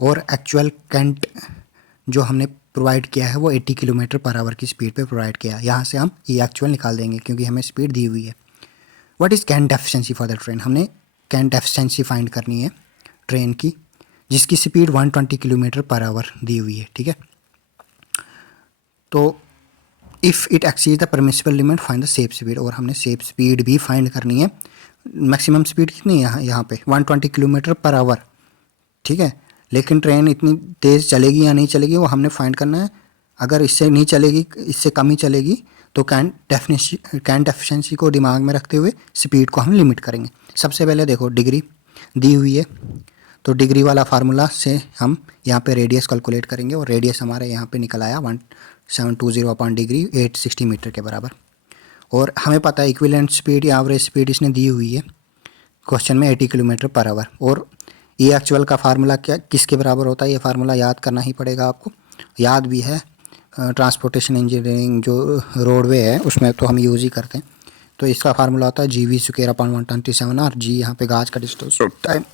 और एक्चुअल कैंट जो हमने प्रोवाइड किया है वो 80 किलोमीटर पर आवर की स्पीड पे प्रोवाइड किया है। यहाँ से हम ये एक्चुअल निकाल देंगे क्योंकि हमें स्पीड दी हुई है। What is cant efficiency for the train, हमने कैंट एफिशिएंसी फाइंड करनी है ट्रेन की जिसकी स्पीड 120 किलोमीटर पर आवर दी हुई है। ठीक है, तो if it exceed the permissible limit find the safe speed, और हमने सेफ स्पीड भी फाइंड करनी है। मैक्सिमम स्पीड कितनी है यहाँ पे 120 किलोमीटर पर आवर। ठीक है, लेकिन ट्रेन इतनी तेज़ चलेगी या नहीं चलेगी वो हमने फाइंड करना है। अगर इससे नहीं चलेगी, इससे कम ही चलेगी, तो कैंट एफिशिएंसी को दिमाग में रखते हुए स्पीड को हम लिमिट करेंगे। सबसे पहले देखो डिग्री दी हुई है, तो डिग्री वाला फार्मूला से हम यहाँ पे रेडियस कैलकुलेट करेंगे और रेडियस हमारे यहाँ पे निकल आया 1720 अपॉन डिग्री 860 मीटर के बराबर। और हमें पता है इक्विवेलेंट स्पीड या एवरेज स्पीड इसने दी हुई है क्वेश्चन में 80 किलोमीटर पर आवर। और ये एक्चुअल का फार्मूला क्या किसके बराबर होता है, ये फार्मूला याद करना ही पड़ेगा आपको, याद भी है, ट्रांसपोर्टेशन इंजीनियरिंग जो रोडवे है उसमें तो हम यूज़ ही करते हैं। तो इसका फार्मूला होता है GV स्क्वायर अपॉन 127 और जी यहाँ पे गाज का डिस्टेंस टाइम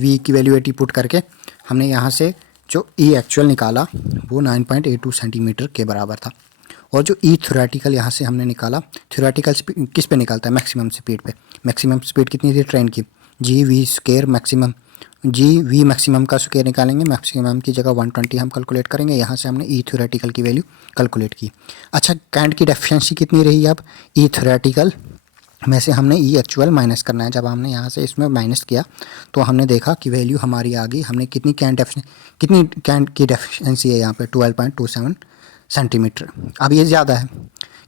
V की वैल्यू 80 पुट करके हमने यहाँ से जो E एक्चुअल निकाला वो 9.82 सेंटीमीटर के बराबर था। और जो E थ्योरेटिकल यहाँ से हमने निकाला, थ्योरेटिकल स्पीड किस पे निकालता है, मैक्सिमम स्पीड पे। मैक्सिमम स्पीड कितनी थी ट्रेन की, GV square maximum, GV maximum का स्क्वायर निकालेंगे, मैक्सिमम की जगह 120 हम कैलकुलेट करेंगे। यहाँ से हमने E थ्योरेटिकल की वैल्यू कैलकुलेट की। अच्छा, कैंट की डेफिशिएंसी कितनी रही अब E थ्योरेटिकल में से हमने E एक्चुअल माइनस करना है। जब हमने यहाँ से इसमें माइनस किया तो हमने देखा कि वैल्यू हमारी आ गई, हमने कितनी कैंट की डेफिशिएंसी है यहाँ पे 12.27 सेंटीमीटर। अब ये ज़्यादा है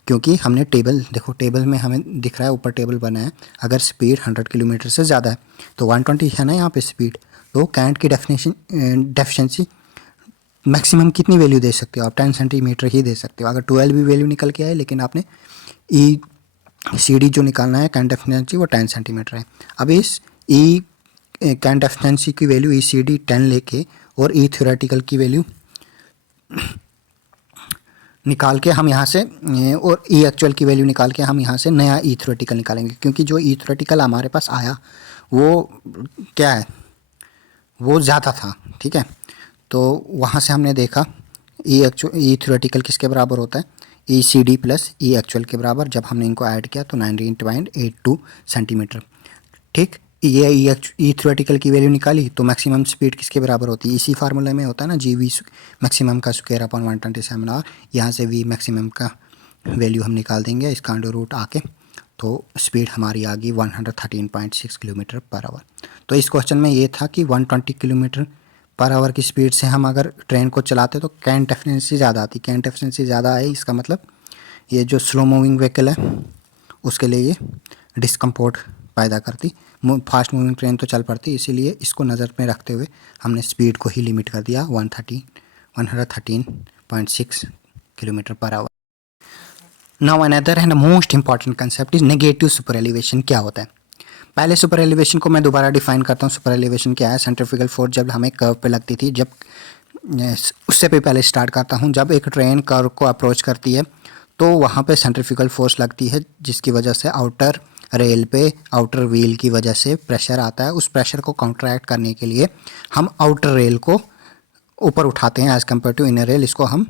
क्योंकि हमने टेबल देखो, टेबल में हमें दिख रहा है ऊपर टेबल बना है, अगर स्पीड 100 किलोमीटर से ज़्यादा है तो 120 है ना यहाँ पे स्पीड, तो कैंट की डेफिशिएंसी मैक्सिमम कितनी वैल्यू दे सकते हो आप, 10 सेंटीमीटर ही दे सकते हो। अगर 12 भी वैल्यू निकल के आए लेकिन आपने CD जो निकालना है कैंट एफिशिएंसी वो 10 सेंटीमीटर है। अब इस कैंट एफिशिएंसी की वैल्यू ECD 10 लेके और E थ्योरेटिकल की वैल्यू निकाल के हम यहाँ से और E एक्चुअल की वैल्यू निकाल के हम यहाँ से नया E थ्योरेटिकल निकालेंगे, क्योंकि जो E थ्योरेटिकल हमारे पास आया वो क्या है, वो ज़्यादा था। ठीक है, तो वहाँ से हमने देखा E थ्योरेटिकल किसके बराबर होता है, ECD प्लस E एक्चुअल के बराबर। जब हमने इनको ऐड किया तो 19.82 सेंटीमीटर। ठीक, ये E थ्योरेटिकल की वैल्यू निकाली तो मैक्सिमम स्पीड किसके बराबर होती है, इसी फार्मूले में होता है ना, GV मैक्सिमम का स्क्वायर अपॉन 127 और यहाँ से V मैक्सिमम का वैल्यू हम निकाल देंगे इसका अंडर रूट आके, तो स्पीड हमारी आ गई 113.6 किलोमीटर पर आवर। तो इस क्वेश्चन में ये था कि 120 किलोमीटर पर आवर की स्पीड से हम अगर ट्रेन को चलाते तो कैंट एफिशिएंसी ज़्यादा आती। कैंट एफिशिएंसी ज़्यादा आई इसका मतलब ये जो स्लो मूविंग व्हीकल है उसके लिए ये डिस्कम्फोर्ट पैदा करती। फास्ट मूविंग ट्रेन तो चल पड़ती, इसीलिए इसको नज़र में रखते हुए हमने स्पीड को ही लिमिट कर दिया 113.6 kilometre per our. Now another and most important concept is negative super elevation. क्या होता है, पहले सुपर एलिवेशन को मैं दोबारा डिफाइन करता हूँ। सुपर एलिवेशन क्या है, सेंट्रीफ्यूगल फोर्स जब हमें कर्व पे लगती थी, जब उससे भी पहले स्टार्ट करता हूँ, जब एक ट्रेन कर्व को अप्रोच करती है तो वहाँ पे सेंट्रीफ्यूगल फोर्स लगती है जिसकी वजह से आउटर रेल पे आउटर व्हील की वजह से प्रेशर आता है। उस प्रेशर को काउंटरएक्ट करने के लिए हम आउटर रेल को ऊपर उठाते हैं as compare to inner rail. इसको हम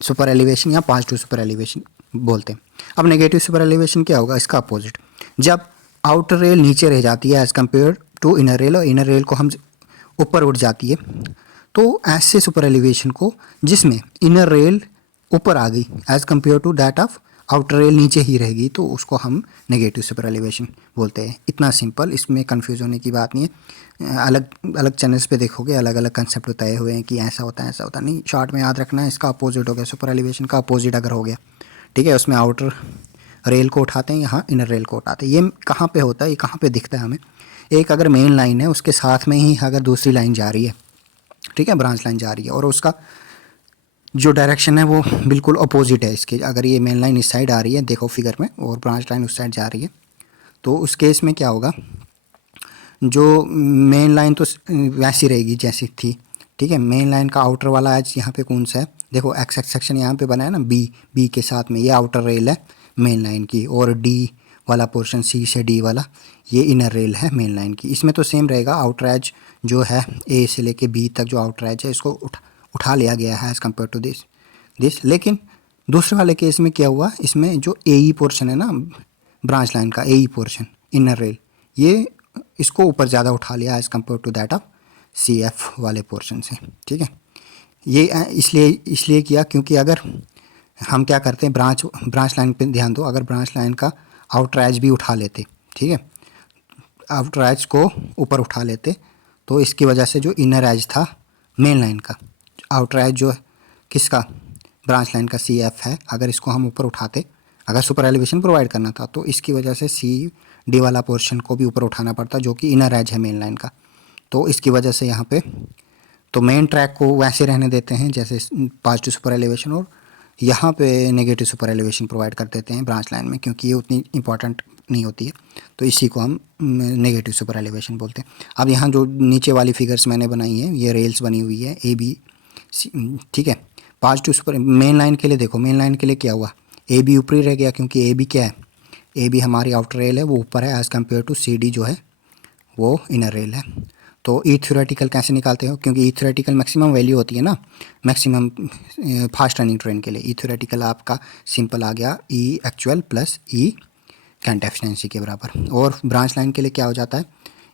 सुपर एलिवेशन या पास टू सुपर एलिवेशन बोलते हैं। अब नेगेटिव सुपर एलिवेशन क्या होगा, इसका अपोजिट, जब आउटर रेल नीचे रह जाती है as compare to inner rail और इनर रेल को हम ऊपर उठ जाती है, तो ऐसे सुपर एलिवेशन को जिसमें इनर रेल ऊपर आ गई as compare to that of outer rail नीचे ही रहेगी, तो उसको हम नेगेटिव सुपर एलिवेशन बोलते हैं। इतना सिंपल, इसमें कंफ्यूज होने की बात नहीं है। अलग अलग चैनल्स पे देखोगे अलग अलग कंसेप्ट बताए हुए हैं कि ऐसा होता है ऐसा होता नहीं, शॉर्ट में याद रखना है इसका अपोजिट हो गया, सुपर एलिवेशन का अपोजिट अगर हो गया, ठीक है, उसमें आउटर रेल को उठाते हैं, यहाँ इनर रेल को उठाते हैं। ये कहाँ पे होता है, ये कहाँ पे दिखता है हमें, एक अगर मेन लाइन है उसके साथ में ही अगर दूसरी लाइन जा रही है, ठीक है, ब्रांच लाइन जा रही है और उसका जो डायरेक्शन है वो बिल्कुल अपोजिट है इसके, अगर ये मेन लाइन इस साइड आ रही है देखो फिगर में और ब्रांच लाइन उस साइड जा रही है, तो उस केस में क्या होगा, जो मेन लाइन तो वैसी रहेगी जैसी थी, ठीक है, मेन लाइन का आउटर वाला एज यहाँ पे कौन सा है, देखो एक्स एक्स सेक्शन यहाँ पे बना है ना, बी के साथ में ये आउटर रेल है मेन लाइन की, और डी वाला पोर्शन सी से डी वाला ये इनर रेल है मेन लाइन की। इसमें तो सेम रहेगा, आउटर एज जो है ए से लेके बी तक जो आउटर एज है इसको उठा लिया गया है एज़ कम्पेयर टू दिस। लेकिन दूसरे वाले केस में क्या हुआ, इसमें जो ए पोर्शन है ना ब्रांच लाइन का, ए पोर्शन इनर रेल, ये इसको ऊपर ज़्यादा उठा लिया as compare to that of C F वाले पोर्शन से, ठीक है। ये इसलिए किया क्योंकि अगर हम क्या करते हैं, ब्रांच लाइन पे ध्यान दो, अगर ब्रांच लाइन का आउटर एज भी उठा लेते, ठीक है, आउटर एज को ऊपर उठा लेते, तो इसकी वजह से जो इनर एज था मेन लाइन का, आउटर एज जो किसका ब्रांच लाइन का सी एफ है, अगर इसको हम ऊपर उठाते, अगर सुपर एलिवेशन प्रोवाइड करना था तो इसकी वजह से सी डी वाला पोर्शन को भी ऊपर उठाना पड़ता, जो कि इनर एज है मेन लाइन का। तो इसकी वजह से यहाँ पे तो मेन ट्रैक को वैसे रहने देते हैं जैसे पॉजिटिव सुपर एलिवेशन, और यहाँ पे नेगेटिव सुपर एलिवेशन प्रोवाइड कर देते हैं ब्रांच लाइन में, क्योंकि ये उतनी इंपॉर्टेंट नहीं होती है, तो इसी को हम नेगेटिव सुपर एलिवेशन बोलते हैं। अब यहाँ जो नीचे वाली फिगर्स मैंने बनाई हैं, ये रेल्स बनी हुई है ए बी, ठीक है, पॉजिटिव सुपर मेन लाइन के लिए देखो, मेन लाइन के लिए क्या हुआ, ए बी ऊपर ही रह गया, क्योंकि ए बी क्या है, ए बी हमारी आउटर रेल है वो ऊपर है as compare to C D जो है वो इनर रेल है। तो ई थ्योरेटिकल कैसे निकालते हो, क्योंकि ई थ्योरेटिकल मैक्सिमम वैल्यू होती है ना मैक्सिमम फास्ट रनिंग ट्रेन के लिए, ई थ्योरेटिकल आपका सिंपल आ गया ई एक्चुअल प्लस ई करंट एफिशिएंसी के बराबर। और ब्रांच लाइन के लिए क्या हो जाता है,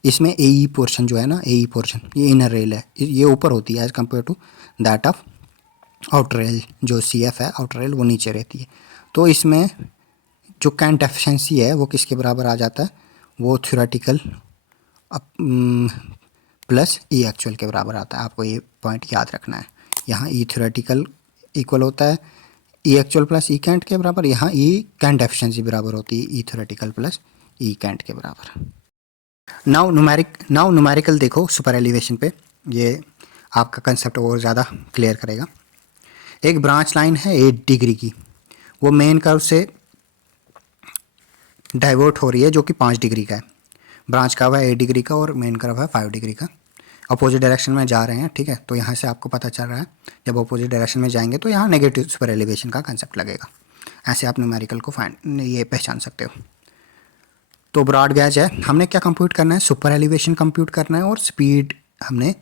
इसमें ए ई पोर्शन जो है ना, ए ई पोर्शन ये इनर रेल है, ये ऊपर होती है as compare to that of outer rail, जो सी एफ है आउटर रेल वो नीचे रहती है। तो इसमें जो करंट एफिशिएंसी है वो किसके बराबर आ जाता है, वो थ्योरेटिकल प्लस ई एक्चुअल के बराबर आता है। आपको ये पॉइंट याद रखना है, यहाँ ई थ्योरेटिकल इक्वल होता है ई एक्चुअल प्लस ई कैंट के बराबर, यहाँ ई कैंट एफिशिएंसी बराबर होती है ई थ्योरेटिकल प्लस ई कैंट के बराबर। नाउ न्यूमेरिकल देखो सुपर एलिवेशन पे, ये आपका कंसेप्ट और ज़्यादा क्लियर करेगा। एक ब्रांच लाइन है 8 डिग्री की, वो मेन कर्व से डाइवर्ट हो रही है जो कि 5 डिग्री का है, ब्रांच कर्व है 8 डिग्री का और मेन कर्व है 5 डिग्री का, अपोजिट डायरेक्शन में जा रहे हैं, ठीक है। तो यहाँ से आपको पता चल रहा है जब अपोजिट डायरेक्शन में जाएंगे तो यहाँ नेगेटिव सुपर एलिवेशन का कंसेप्ट लगेगा। ऐसे आप न्यूमेरिकल को ये पहचान सकते हो। तो ब्रॉड गैज है, हमने क्या कंप्यूट करना है, सुपर एलिवेशन कंप्यूट करना है और स्पीड हमने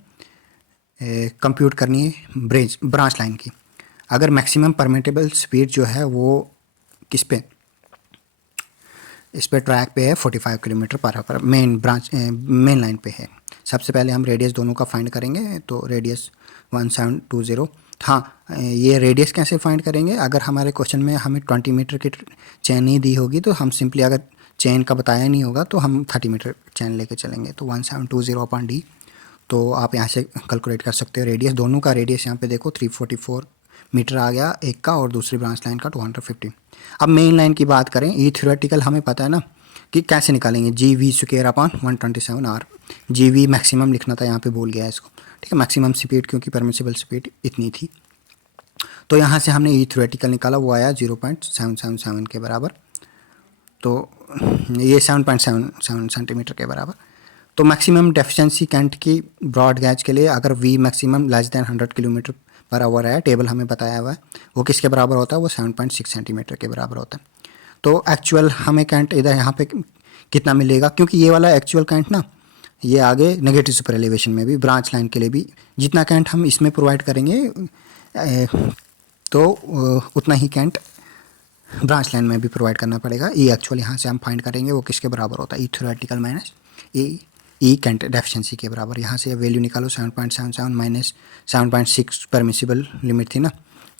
कंप्यूट करनी है ब्रांच लाइन की। अगर मैक्सिमम परमिटेबल स्पीड जो है वो किस पे, इस पे ट्रैक पे है 45 kilometre per our, main line पे है। सबसे पहले हम रेडियस दोनों का फाइंड करेंगे, तो रेडियस 1720। हाँ, ये रेडियस कैसे फाइंड करेंगे, अगर हमारे क्वेश्चन में हमें 20 मीटर की चेन नहीं दी होगी तो हम सिंपली, अगर चेन का बताया नहीं होगा तो हम 30 मीटर चेन लेके चलेंगे, तो 1720/d, तो आप यहाँ से कैलकुलेट कर सकते हो रेडियस। दोनों का रेडियस यहाँ पे देखो 344 मीटर आ गया एक का, और दूसरी ब्रांच लाइन का 250। अब मेन लाइन की बात करें, ये थ्योरेटिकल हमें पता है ना कि कैसे निकालेंगे, G V square upon 127 R. G V maximum लिखना था, यहाँ पे भूल गया इसको, ठीक है, मैक्सिमम स्पीड क्योंकि परमिसिबल स्पीड इतनी थी। तो यहाँ से हमने ई थ्योरेटिकल निकाला, वो आया 0.777 के बराबर, तो ये 7.77 सेंटीमीटर के बराबर। तो मैक्सिमम डेफिशिएंसी कैंट की ब्रॉड गैज के लिए अगर we maximum less than 100 kilometre per our है, टेबल हमें बताया हुआ है, वो किसके बराबर होता है, वो 7.6 सेंटीमीटर के बराबर होता है। तो एक्चुअल हमें कैंट इधर यहाँ पे कितना मिलेगा, क्योंकि ये वाला एक्चुअल कैंट ना ये आगे नेगेटिव सुपर एलिवेशन में भी, ब्रांच लाइन के लिए भी जितना कैंट हम इसमें प्रोवाइड करेंगे तो उतना ही कैंट ब्रांच लाइन में भी प्रोवाइड करना पड़ेगा। ई एक्चुअल यहाँ से हम फाइंड करेंगे वो किसके बराबर होता है, ई थ्योरेटिकल माइनस ई कैंट डेफिशिएंसी के बराबर। यहाँ से वैल्यू निकालो 7.77 माइनस 7.6 परमिसिबल लिमिट थी ना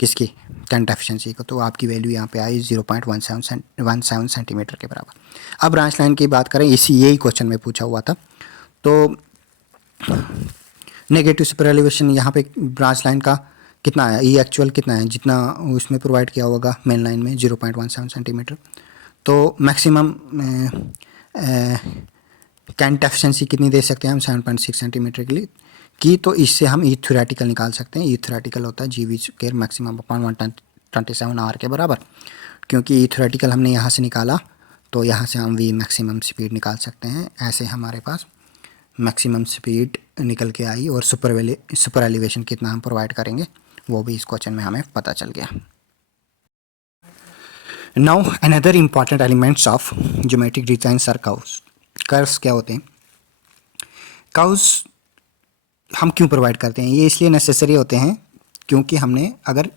किसकी, कैंट डेफिशिएंसी को, तो आपकी वैल्यू यहाँ पे आई 0.17 सेंटीमीटर के बराबर। अब ब्रांच लाइन की बात करें, इसी यही क्वेश्चन में पूछा हुआ था, तो नेगेटिव सुपर एलिवेशन यहाँ पे ब्रांच लाइन का कितना है, ई एक्चुअल कितना है, जितना उसमें प्रोवाइड किया होगा मेन लाइन में 0.17 सेंटीमीटर। तो मैक्सिमम कैंट एफिशिएंसी कितनी दे सकते हैं हम 7.6 सेंटीमीटर के लिए की, तो इससे हम ई थ्योरेटिकल निकाल सकते हैं। ई थ्योरेटिकल होता है G V square maximum upon 127 R के बराबर। क्योंकि ई थ्योरेटिकल हमने यहाँ से निकाला तो यहाँ से हम वी मैक्सिमम स्पीड निकाल सकते हैं। ऐसे हमारे पास मैक्सिमम स्पीड निकल के आई और सुपर एलिवेशन कितना हम प्रोवाइड करेंगे वो भी इस क्वेश्चन में हमें पता चल गया। Now another important elements of geometric design are curves. Curves क्या होते हैं, कर्व्स हम क्यों प्रोवाइड करते हैं, ये इसलिए नेसेसरी होते हैं क्योंकि हमने अगर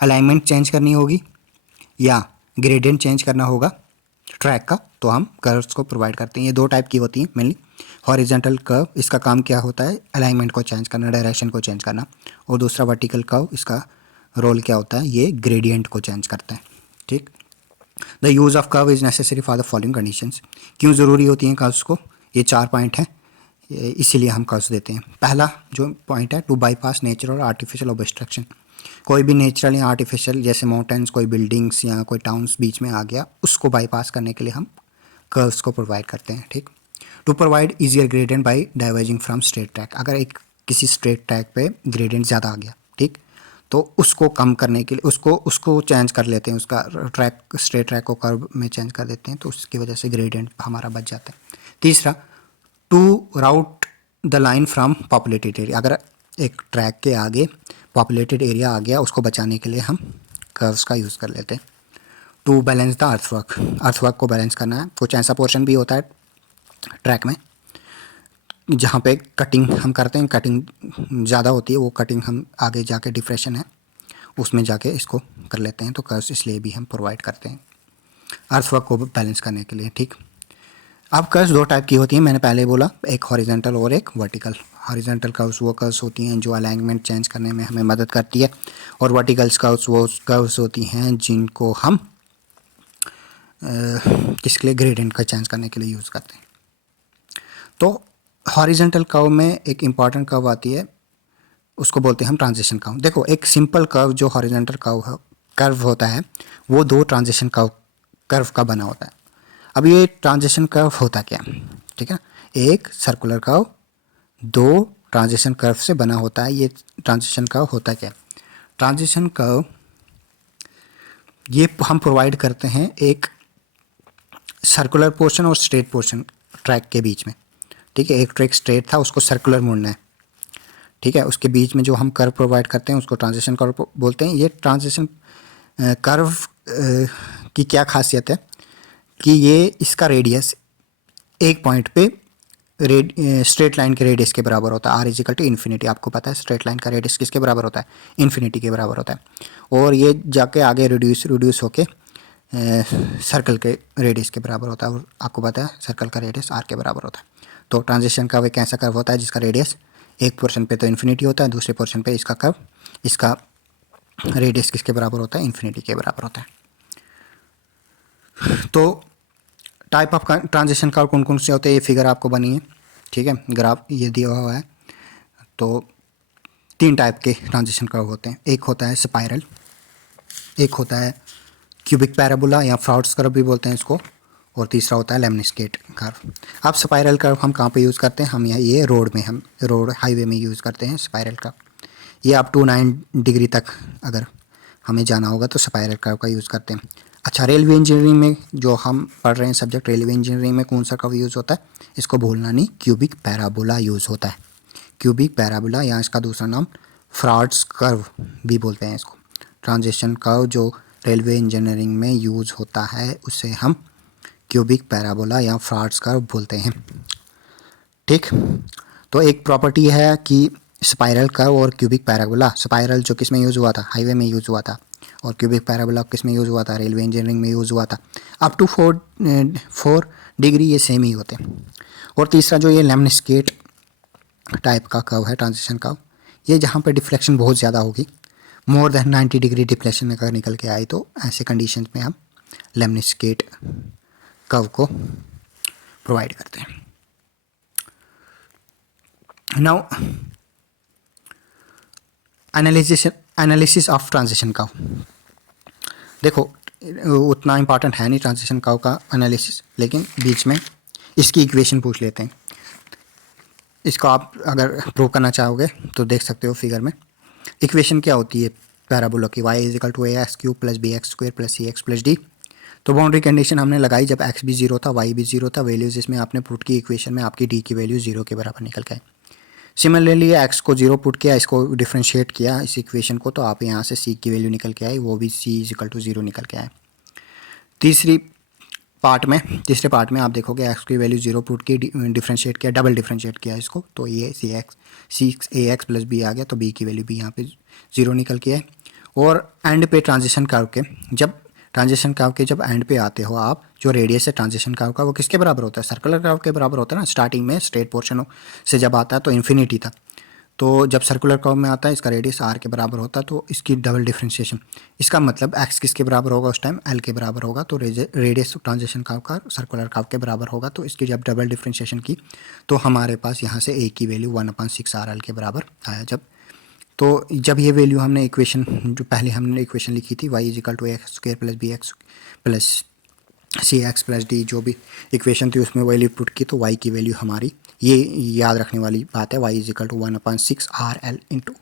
अलाइनमेंट चेंज करनी होगी या ग्रेडियंट चेंज करना होगा ट्रैक का, तो हम कर्व्स को प्रोवाइड करते हैं। ये दो टाइप की होती हैं मेनली। हॉरिजॉन्टल कर्व, इसका काम क्या होता है, अलाइनमेंट को चेंज करना, डायरेक्शन को चेंज करना, और दूसरा वर्टिकल कर्व, इसका रोल क्या होता है, ये ग्रेडियंट को चेंज करता है। ठीक, the use of curve is necessary for the following conditions. क्यों ज़रूरी होती हैं कर्व्स को, ये 4 पॉइंट हैं, इसीलिए हम कर्व्स देते हैं। पहला जो पॉइंट है, टू बाईपास नेचुरल और आर्टिफिशियल ऑब्स्ट्रक्शन। कोई भी नेचुरल या आर्टिफिशियल, जैसे माउंटेन्स, कोई बिल्डिंग्स या कोई टाउन्स बीच में आ गया, उसको बाईपास करने के लिए हम कर्व्स को प्रोवाइड करते हैं। ठीक, to provide easier gradient by diverging from straight track. अगर एक किसी स्ट्रेट ट्रैक पे ग्रेडियंट ज़्यादा आ गया, ठीक, तो उसको कम करने के लिए उसको चेंज कर लेते हैं, उसका ट्रैक, स्ट्रेट ट्रैक को कर्व में चेंज कर देते हैं, तो उसकी वजह से ग्रेडियंट हमारा बच जाता है। तीसरा, to route the line from populated area. अगर एक ट्रैक के आगे पॉपुलेटेड एरिया आ गया, उसको बचाने के लिए हम कर्व्स का यूज़ कर लेते हैं। To balance the earthwork, earthwork को बैलेंस करना है। कुछ ऐसा पोर्शन भी होता है ट्रैक में जहाँ पे कटिंग हम करते हैं, कटिंग ज़्यादा होती है, वो कटिंग हम आगे जाके डिफ्रेशन है उसमें जाके इसको कर लेते हैं, तो कर्व्स इसलिए भी हम प्रोवाइड करते हैं अर्थवर्क को बैलेंस करने के लिए। ठीक, अब कर्व्स दो टाइप की होती हैं, मैंने पहले बोला, एक हॉरिजॉन्टल और एक वर्टिकल। हॉरिजॉन्टल कर्व्स वो कर्व्स होती हैं जो अलाइनमेंट चेंज करने में हमें मदद करती है, और वर्टिकल्स कर्व्स वो कर्व्स होती हैं जिनको हम किसके लिए, ग्रेडियंट का चेंज करने के लिए यूज़ करते हैं। तो हॉरिजॉन्टल कर्व में एक इम्पॉर्टेंट कर्व आती है, उसको बोलते हैं हम ट्रांजिशन कर्व। देखो, एक सिंपल कर्व जो हॉरिजॉन्टल कर्व होता है वो दो ट्रांजिशन कर्व का बना होता है। अब ये ट्रांजिशन कर्व होता क्या, ठीक है, एक सर्कुलर कर्व दो ट्रांजिशन कर्व से बना होता है। ये ट्रांजिशन कर्व होता क्या, ट्रांजिशन कर्व ये हम प्रोवाइड करते हैं एक सर्कुलर पोर्शन और स्ट्रेट पोर्शन ट्रैक के बीच में। ठीक है, एक ट्रैक स्ट्रेट था, उसको सर्कुलर मोड़ना है। ठीक है, उसके बीच में जो हम कर्व प्रोवाइड करते हैं उसको ट्रांजिशन कर्व बोलते हैं। ये ट्रांजिशन कर्व की क्या खासियत है कि ये इसका रेडियस एक पॉइंट पे स्ट्रेट लाइन के रेडियस के बराबर होता है, आर इजिकल टू इन्फिनिटी। आपको पता है स्ट्रेट लाइन का रेडियस किसके बराबर होता है, इन्फिनिटी के बराबर होता है। और ये जाके आगे रिड्यूस होके सर्कल के रेडियस के बराबर होता है, और आपको पता है सर्कल का रेडियस आर के बराबर होता है। तो ट्रांजिशन कर्व एक ऐसा कर्व होता है जिसका रेडियस एक पोर्शन पे तो इन्फिनिटी होता है, दूसरे पोर्शन पे इसका कर्व, इसका रेडियस किसके बराबर होता है, इन्फिनिटी के बराबर होता है। तो टाइप ऑफ ट्रांजिशन कर्व कौन कौन से होते हैं, ये फिगर आपको बनी है, ठीक है, ग्राफ ये दिया हुआ है। तो 3 टाइप के ट्रांजिशन कर्व होते हैं, एक होता है स्पाइरल, एक होता है क्यूबिक पैराबोला या फ्रॉड्स कर्व भी बोलते हैं इसको, और तीसरा होता है लेमनिस्केट कर्व। अब स्पाइरल कर्व हम कहाँ पे यूज़ करते हैं, हम ये रोड में, हम रोड हाईवे में यूज़ करते हैं स्पाइरल कर्व। ये अप टू 9 डिग्री तक अगर हमें जाना होगा तो स्पाइरल कर्व का यूज़ करते हैं। अच्छा, रेलवे इंजीनियरिंग में जो हम पढ़ रहे हैं सब्जेक्ट, रेलवे इंजीनियरिंग में कौन सा कर्व यूज़ होता है, इसको भूलना नहीं, क्यूबिक पैराबोला यूज़ होता है। क्यूबिक पैराबोला या इसका दूसरा नाम फ्रॉड्स कर्व भी बोलते हैं इसको। ट्रांजिशन कर्व जो रेलवे इंजीनियरिंग में यूज़ होता है उसे हम क्यूबिक पैराबोला या फ्रॉड्स कर्व बोलते हैं। ठीक, तो एक प्रॉपर्टी है कि स्पाइरल कर्व और क्यूबिक पैराबोला। स्पाइरल जो किस में यूज़ हुआ था, हाईवे में यूज़ हुआ था, और क्यूबिक पैराबोला किस में यूज़ हुआ था, रेलवे इंजीनियरिंग में यूज़ हुआ था। अप टू 4 डिग्री ये सेम ही होते हैं। और तीसरा जो ये लेमनिस्केट टाइप का कर्व है, ट्रांजिशन कर्व, ये जहाँ पे डिफ्लेक्शन बहुत ज़्यादा होगी, मोर देन 90 डिग्री डिफ्लेक्शन अगर निकल के आई, तो ऐसे कंडीशन में हम लेमनिस्केट कर्व को प्रोवाइड करते हैं। Now analysis of transition curve. देखो उतना इम्पॉर्टेंट है नहीं ट्रांजिशन कर्व का एनालिसिस, लेकिन बीच में इसकी इक्वेशन पूछ लेते हैं। इसको आप अगर प्रूव करना चाहोगे तो देख सकते हो फिगर में। इक्वेशन क्या होती है पैराबोला की, y is equal to A X cube plus B X square plus C X plus D. तो बाउंड्री कंडीशन हमने लगाई जब x भी 0 था, y भी 0 था, वैल्यूज इसमें आपने पुट की इक्वेशन में, आपकी d की वैल्यू 0 के बराबर निकल के आई। सिमिलरली x को 0 पुट किया, इसको डिफ्रेंशिएट किया इस इक्वेशन को, तो आप यहाँ से c की वैल्यू निकल के आई, वो भी c इज इक्वल टू 0 निकल के आए। तीसरे पार्ट में आप देखोगे x की वैल्यू 0 पुट की, डिफ्रेंशिएट किया, डबल डिफ्रेंशिएट किया इसको, तो ये सी ए एक्स प्लस बी आ गया, तो b की वैल्यू भी यहाँ पे 0 निकल के आए। और एंड पे ट्रांजिशन कर्व के जब एंड पे आते हो आप, जो रेडियस है ट्रांजिशन कर्व का वो किसके बराबर होता है, सर्कुलर कर्व के बराबर होता है ना। स्टार्टिंग में स्ट्रेट पोर्शन से जब आता है तो इन्फिनिटी था, तो जब सर्कुलर कर्व में आता है इसका रेडियस r के बराबर होता है, तो इसकी डबल डिफ्रेंशिएशन, इसका मतलब x किसके बराबर होगा उस टाइम, l के बराबर होगा, तो रेडियस ट्रांजिशन कर्व का सर्कुलर कर्व के बराबर होगा। तो इसकी जब डबल डिफ्रेंशिएशन की तो हमारे पास यहाँ से a की वैल्यू 1/6 RL के बराबर आया। जब ये वैल्यू हमने इक्वेशन, जो पहले हमने इक्वेशन लिखी थी y is equal to X square plus B X plus C X plus D, जो भी इक्वेशन थी उसमें वैल्यू पुट की, तो y की वैल्यू हमारी, ये याद रखने वाली बात है, y is equal to 1/6 RL into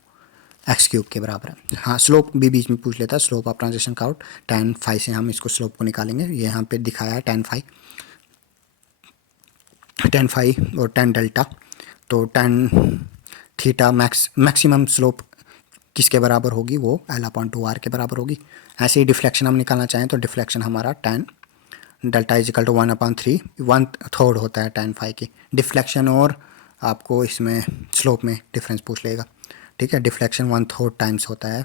X cube के बराबर है। हाँ, स्लोप भी बीच में पूछ लेता है, slope of transition curve tan phi से हम इसको स्लोप को निकालेंगे। ये यहाँ पे दिखाया है tan phi और tan डेल्टा, तो tan थीटा मैक्सिमम स्लोप किसके बराबर होगी, वो L/2R के बराबर होगी। ऐसे ही डिफ्लेक्शन हम निकालना चाहें तो डिफ्लेक्शन हमारा tan delta is equal to 1/3, 1/3 होता है tan phi की डिफ्लेक्शन, और आपको इसमें स्लोप में डिफरेंस पूछ लेगा, ठीक है। डिफ्लेक्शन 1/3 टाइम्स होता है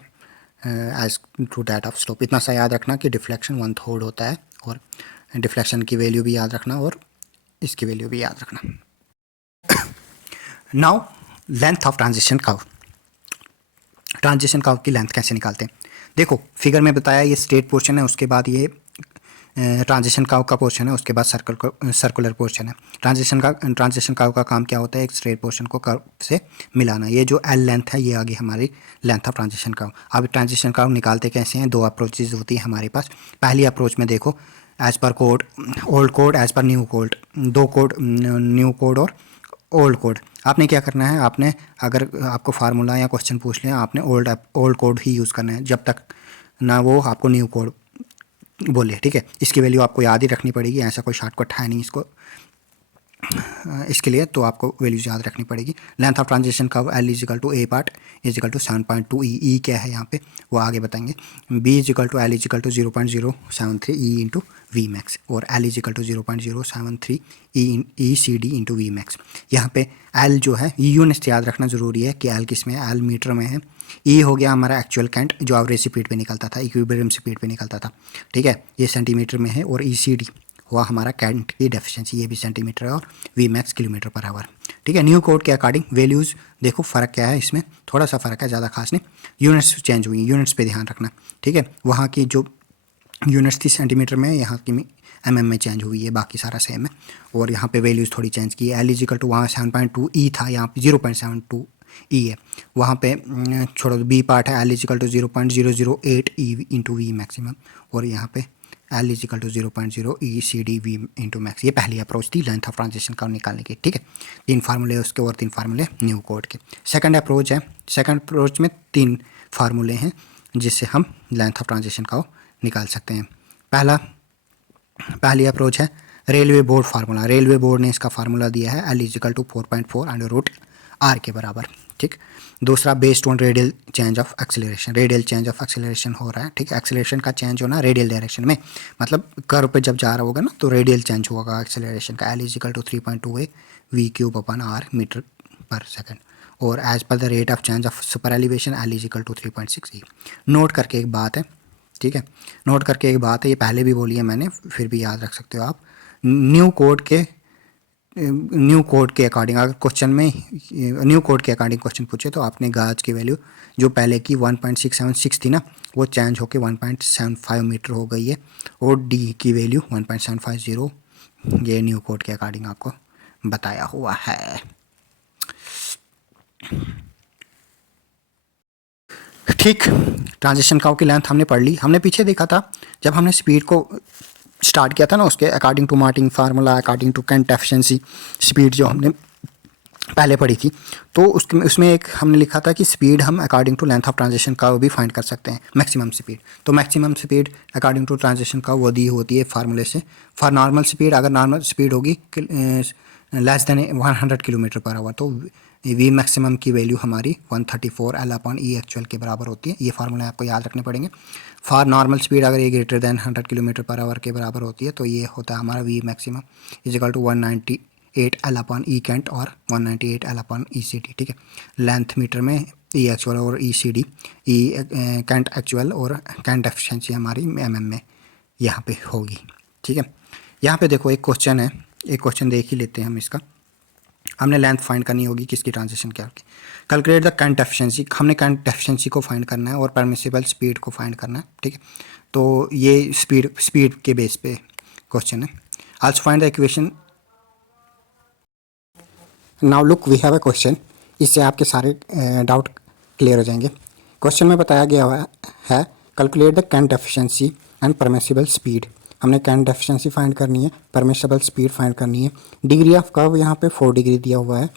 as to that of slope. इतना सा याद रखना कि डिफ्लेक्शन 1/3 होता है, और डिफ्लेक्शन की वैल्यू भी याद रखना और इसकी वैल्यू भी याद रखना। Now length of transition curve. Transition curve की लेंथ कैसे निकालते हैं, देखो फिगर में बताया, ये स्ट्रेट पोर्शन है, उसके बाद ये ट्रांजिशन कर्व का पोर्शन है, उसके बाद सर्कुलर पोर्शन है। ट्रांजिशन कर्व का काम क्या होता है, एक स्ट्रेट पोर्शन को कर्व से मिलाना। ये जो एल लेंथ है ये आ गई हमारी लेंथ ऑफ ट्रांजिशन कर्व। अब ट्रांजिशन कर्व निकालते कैसे हैं, 2 अप्रोचेज होती है हमारे पास। पहली अप्रोच में देखो, as per code, old code, as per new code, 2 code, new code और ओल्ड कोड। आपने क्या करना है, आपने अगर आपको फार्मूला या क्वेश्चन पूछ लें, आपने ओल्ड कोड ही यूज़ करना है जब तक ना वो आपको न्यू कोड बोले, ठीक है। इसकी वैल्यू आपको याद ही रखनी पड़ेगी, ऐसा कोई शॉर्टकट है नहीं इसके लिए, तो आपको वैल्यूज याद रखनी पड़ेगी। Length of transition curve L is equal to A part is equal to 7.2 E क्या है यहाँ पे वो आगे बताएंगे। B is equal to L is equal to 0.073 E into V max, और L is equal to 0.073 E C D into V max. यहाँ पे L जो है, यूनिट याद रखना ज़रूरी है कि L किस में है, L मीटर में है। E हो गया हमारा एक्चुअल करंट जो एवरेज स्पीड पे निकलता था, इक्विलिब्रियम स्पीड पे निकलता था, ठीक है, ये सेंटीमीटर में है। और ECD हुआ हमारा करंट की डेफिशिएंसी, ये भी सेंटीमीटर है, और V max kilometre per hour, ठीक है। न्यू कोड के अकॉर्डिंग वैल्यूज़ देखो, फ़र्क क्या है इसमें, थोड़ा सा फ़र्क है, ज़्यादा खास नहीं। यूनिट्स चेंज हुई, यूनिट्स पे ध्यान रखना, ठीक है। वहाँ की जो यूनिट्स थी सेंटीमीटर में, यहाँ की mm में चेंज हुई है, बाकी सारा सेम है। और यहाँ पे वैल्यूज़ थोड़ी चेंज की है। L इजिकल टू वहाँ 7.2 ई था, यहाँ पे 0.72 ई है। वहाँ पे छोड़ो, बी पार्ट है, L is equal to 0.008 E into V maximum, और यहाँ पे L is equal to 0.0 E C D V into max. ये पहली अप्रोच थी लेंथ ऑफ ट्रांजिशन का निकालने की, ठीक है। 3 फार्मूले उसके, और 3 फार्मूले न्यू कोड के। सेकंड अप्रोच है, सेकंड अप्रोच में 3 फार्मूले हैं जिससे हम लेंथ ऑफ ट्रांजिशन का निकाल सकते हैं। पहली अप्रोच है railway board formula. Railway board ने इसका फार्मूला दिया है L is equal to 4.4 under root R के बराबर, ठीक। दूसरा based on radial change of acceleration. Radial change of acceleration हो रहा है, ठीक है। एक्सेलरेशन का चेंज होना रेडियल डायरेक्शन में, मतलब कर्व पे जब जा रहा होगा ना तो रेडियल चेंज होगा एक्सेलरेशन का। L is equal to 3.2 V cube upon R metre per second. और as per the rate of change of super elevation L is equal to 3.6 E. Note करके एक बात है, ठीक है, नोट करके एक बात है, ये पहले भी बोली है मैंने, फिर भी याद रख सकते हो आप। न्यू कोड के अकॉर्डिंग अगर क्वेश्चन में न्यू कोड के अकॉर्डिंग क्वेश्चन पूछे तो आपने गाज की वैल्यू जो पहले की 1.676 थी ना, वो चेंज होके 1.75 मीटर हो गई है, और डी की वैल्यू 1.750, ये न्यू कोड के अकॉर्डिंग आपको बताया हुआ है। ठीक, ट्रांजिशन कर्व की लेंथ हमने पढ़ ली। हमने पीछे देखा था जब हमने स्पीड को स्टार्ट किया था ना, उसके according to Martin formula, according to cant efficiency, speed जो हमने पहले पढ़ी थी, तो उसमें एक हमने लिखा था कि स्पीड हम according to length of transition curve भी फाइंड कर सकते हैं, मैक्सिमम स्पीड। तो maximum speed according to transition curve वो दी होती है फार्मूले से। फॉर नॉर्मल स्पीड, अगर नॉर्मल स्पीड होगी less than 100 kilometre per hour, तो वी मैक्सिमम की वैल्यू हमारी 134 एल अपॉन ई एक्चुअल के बराबर होती है। ये फार्मूला आपको याद रखने पड़ेंगे। फॉर नॉर्मल स्पीड अगर ये greater than 100 kilometre per hour के बराबर होती है, तो ये होता है हमारा V maximum is equal to 198 L upon E cant और 198 L upon E C D. ठीक है, लेंथ मीटर में ई एक्चुअल और E C D, E cant actual और कैंट एफिशिएंसी हमारी एम में यहाँ पे होगी। ठीक है, यहाँ पे देखो एक क्वेश्चन है, एक क्वेश्चन देख ही लेते हैं हम इसका। हमने लेंथ फाइंड करनी होगी किसकी, ट्रांजिशन क्या होगी। कैलकुलेट द करंट एफिशिएंसी, हमने करंट एफिशिएंसी को फाइंड करना है और परमिसिबल स्पीड को फाइंड करना है। ठीक है, तो ये स्पीड के बेस पे क्वेश्चन है। Also find the equation. Now look we have a question, इससे आपके सारे डाउट क्लियर हो जाएंगे। क्वेश्चन में बताया गया हुआ है calculate the current efficiency and permissible speed. हमने करंट एफिशिएंसी फाइंड करनी है, परमिसिबल स्पीड फाइंड करनी है। डिग्री ऑफ कर्व यहाँ पे 4 डिग्री दिया हुआ है।